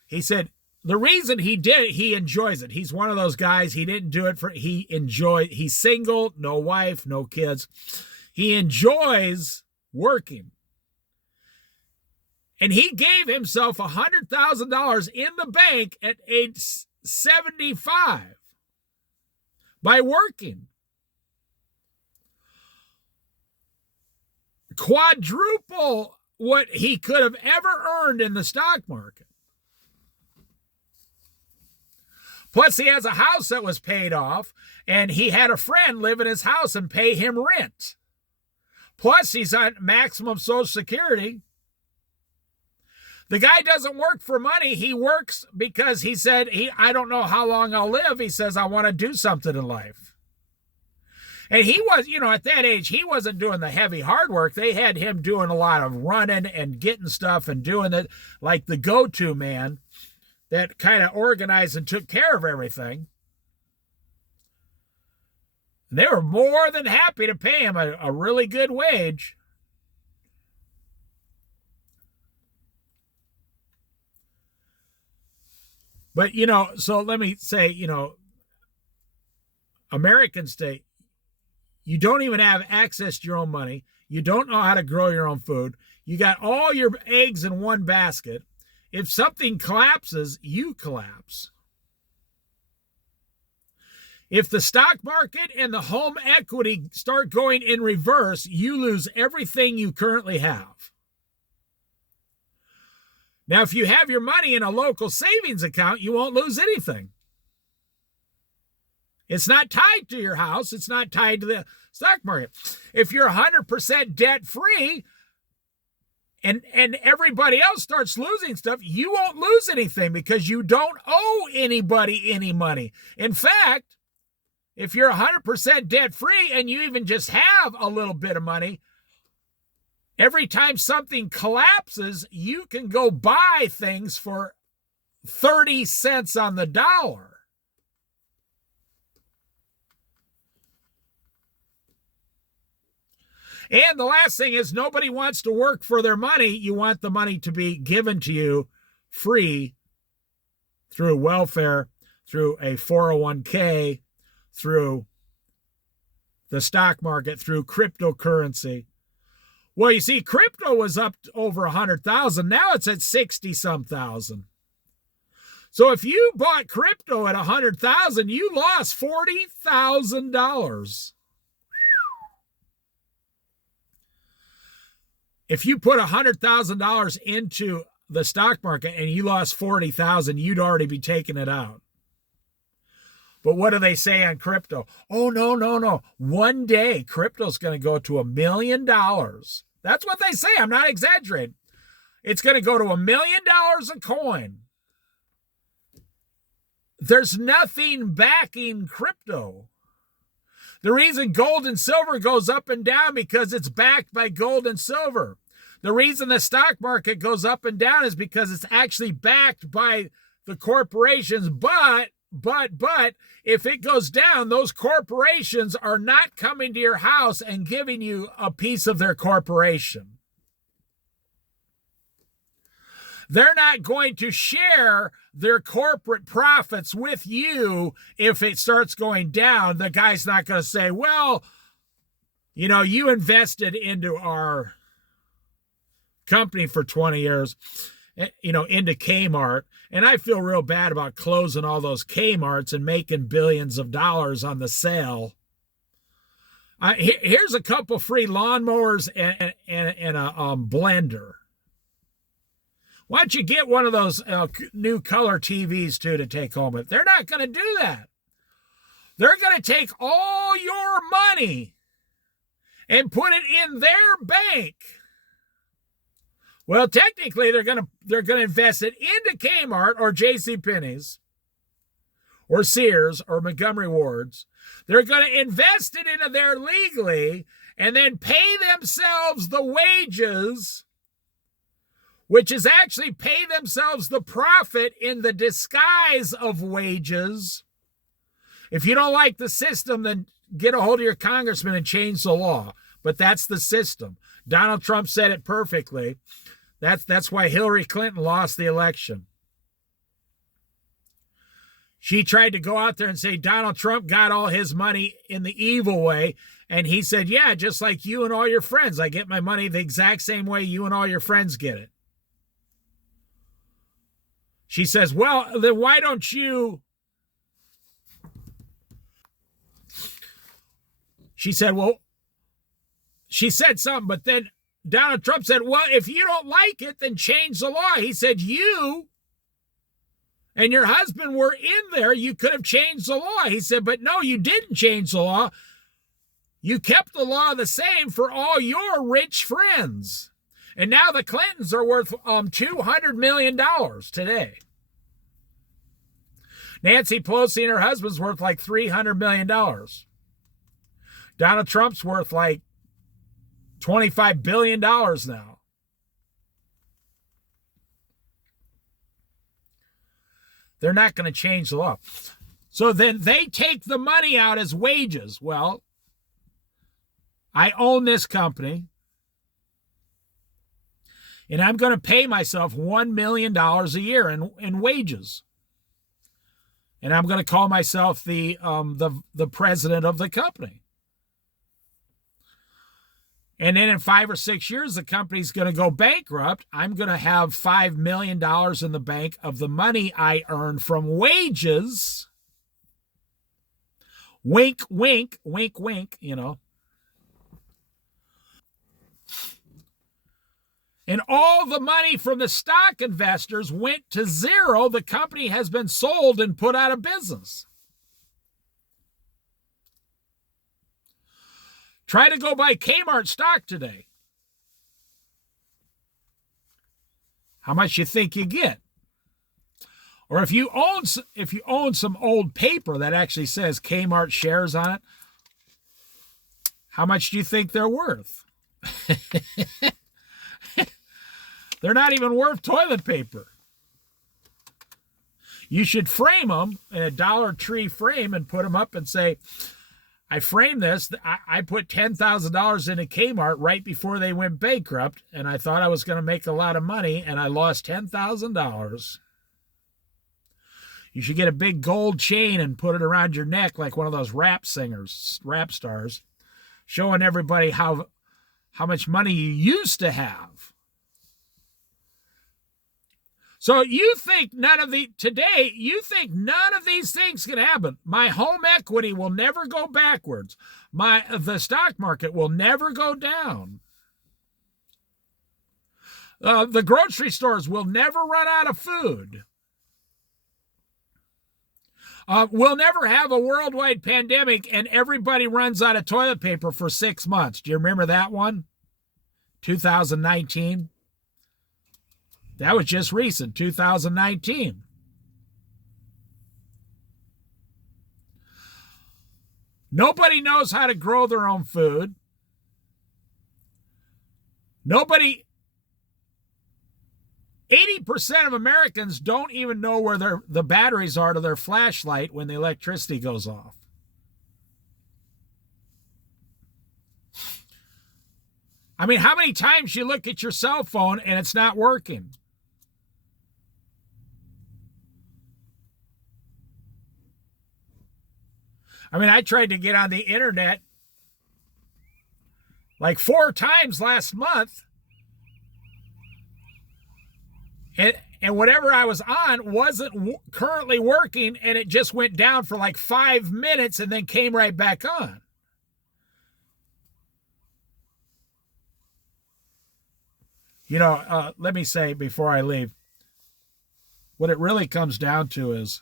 he said, the reason he did it, he enjoys it. He's one of those guys, he's single, no wife, no kids. He enjoys working. And he gave himself $100,000 in the bank at age 75 by working. Quadruple what he could have ever earned in the stock market. Plus, he has a house that was paid off, and he had a friend live in his house and pay him rent. Plus, he's on maximum Social Security. The guy doesn't work for money. He works because he said, I don't know how long I'll live. He says, I want to do something in life. And he was, at that age, he wasn't doing the heavy hard work. They had him doing a lot of running and getting stuff and doing it like the go-to man that kind of organized and took care of everything. And they were more than happy to pay him a really good wage. But, so let me say, Americans say, you don't even have access to your own money. You don't know how to grow your own food. You got all your eggs in one basket. If something collapses, you collapse. If the stock market and the home equity start going in reverse, you lose everything you currently have. Now, if you have your money in a local savings account, you won't lose anything. It's not tied to your house. It's not tied to the stock market. If you're 100% debt-free and everybody else starts losing stuff, you won't lose anything because you don't owe anybody any money. In fact, if you're 100% debt free and you even just have a little bit of money, every time something collapses, you can go buy things for 30 cents on the dollar. And the last thing is, nobody wants to work for their money. You want the money to be given to you free through welfare, through a 401k, through the stock market, through cryptocurrency. Well, you see, crypto was up to over 100,000. Now it's at 60-some thousand. So if you bought crypto at 100,000, you lost $40,000. If you put $100,000 into the stock market and you lost 40,000, you'd already be taking it out. But what do they say on crypto? Oh, no. One day, crypto's going to go to $1 million. That's what they say. I'm not exaggerating. It's going to go to $1 million a coin. There's nothing backing crypto. The reason gold and silver goes up and down because it's backed by gold and silver. The reason the stock market goes up and down is because it's actually backed by the corporations. But if it goes down, those corporations are not coming to your house and giving you a piece of their corporation. They're not going to share their corporate profits with you if it starts going down. The guy's not going to say, well, you invested into our company for 20 years, into Kmart, and I feel real bad about closing all those Kmarts and making billions of dollars on the sale. Here's a couple free lawnmowers and a blender. Why don't you get one of those new color TVs too to take home with? They're not going to do that. They're going to take all your money and put it in their bank. Well, technically, they're going to invest it into Kmart or JCPenney's or Sears or Montgomery Ward's. They're going to invest it into there legally and then pay themselves the wages, which is actually pay themselves the profit in the disguise of wages. If you don't like the system, then get a hold of your congressman and change the law. But that's the system. Donald Trump said it perfectly. That's why Hillary Clinton lost the election. She tried to go out there and say Donald Trump got all his money in the evil way. And he said, yeah, just like you and all your friends. I get my money the exact same way you and all your friends get it. She says, well, then why don't you... She said something, but then Donald Trump said, well, if you don't like it, then change the law. He said, you and your husband were in there. You could have changed the law. He said, but no, you didn't change the law. You kept the law the same for all your rich friends. And now the Clintons are worth $200 million today. Nancy Pelosi and her husband's worth like $300 million. Donald Trump's worth like $25 billion now. They're not going to change the law. So then they take the money out as wages. Well, I own this company, and I'm going to pay myself $1 million a year in wages. And I'm going to call myself the president of the company. And then in 5 or 6 years, the company's going to go bankrupt. I'm going to have $5 million in the bank of the money I earned from wages. Wink, wink, wink, wink, And all the money from the stock investors went to zero. The company has been sold and put out of business. Try to go buy Kmart stock today. How much you think you get? Or if you own some old paper that actually says Kmart shares on it, how much do you think they're worth? They're not even worth toilet paper. You should frame them in a Dollar Tree frame and put them up and say, I framed this. I put $10,000 into Kmart right before they went bankrupt, and I thought I was going to make a lot of money, and I lost $10,000. You should get a big gold chain and put it around your neck like one of those rap stars, showing everybody how much money you used to have. So you think none of these things can happen. My home equity will never go backwards. The stock market will never go down. The grocery stores will never run out of food. We'll never have a worldwide pandemic and everybody runs out of toilet paper for 6 months. Do you remember that one? 2019. That was just recent, 2019. Nobody knows how to grow their own food. 80% of Americans don't even know where the batteries are to their flashlight when the electricity goes off. I mean, how many times you look at your cell phone and it's not working? I mean, I tried to get on the internet like 4 times last month, and whatever I was on wasn't currently working, and it just went down for like 5 minutes and then came right back on. You know, let me say before I leave, what it really comes down to is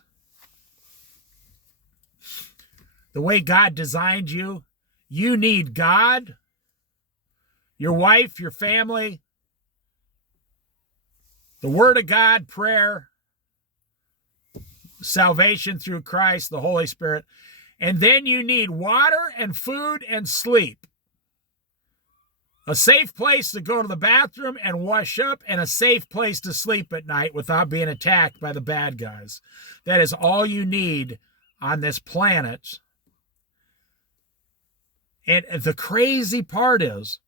the way God designed you. You need God, your wife, your family, the Word of God, prayer, salvation through Christ, the Holy Spirit, and then you need water and food and sleep. A safe place to go to the bathroom and wash up, and a safe place to sleep at night without being attacked by the bad guys. That is all you need on this planet. And the crazy part is,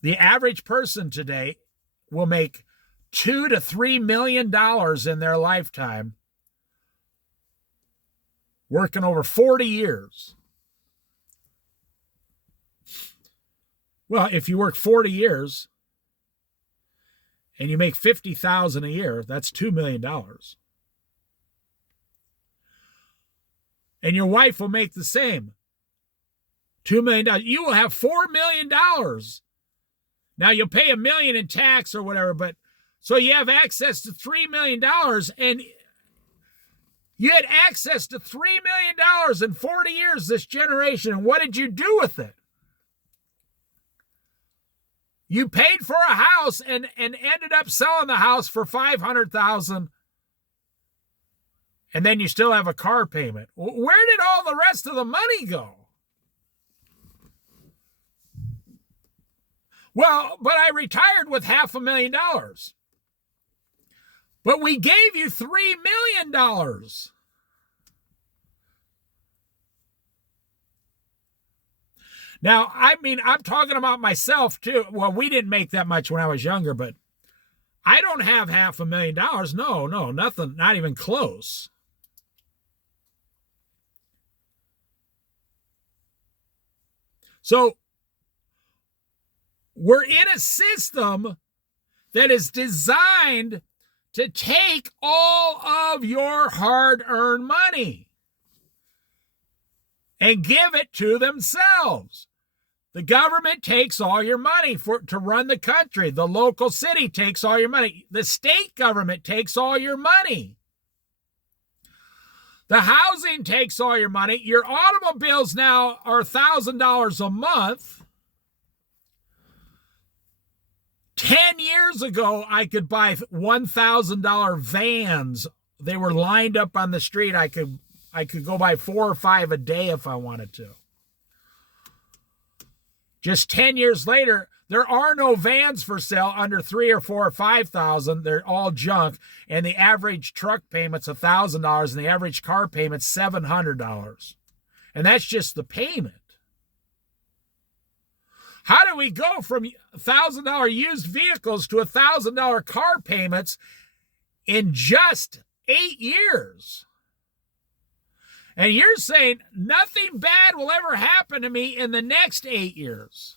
the average person today will make $2 to $3 million in their lifetime, working over 40 years. Well, if you work 40 years and you make $50,000 a year, that's $2 million. And your wife will make the same, $2 million. You will have $4 million. Now you'll pay $1 million in tax or whatever, but so you have access to $3 million, and you had access to $3 million in 40 years, this generation. And what did you do with it? You paid for a house and ended up selling the house for $500,000. And then you still have a car payment. Where did all the rest of the money go? Well, but I retired with $500,000. But we gave you $3 million. Now, I mean, I'm talking about myself too. Well, we didn't make that much when I was younger, but I don't have $500,000. No, nothing, not even close. So we're in a system that is designed to take all of your hard-earned money and give it to themselves. The government takes all your money to run the country. The local city takes all your money. The state government takes all your money. The housing takes all your money. Your automobiles now are $1,000 a month. 10 years ago, I could buy $1,000 vans. They were lined up on the street. I could go buy 4 or 5 a day if I wanted to. Just 10 years later, there are no vans for sale under 3 or 4 or 5,000. They're all junk, and the average truck payment's $1,000, and the average car payment's $700, and that's just the payment. How do we go from $1,000 used vehicles to $1,000 car payments in just 8 years? And you're saying nothing bad will ever happen to me in the next 8 years.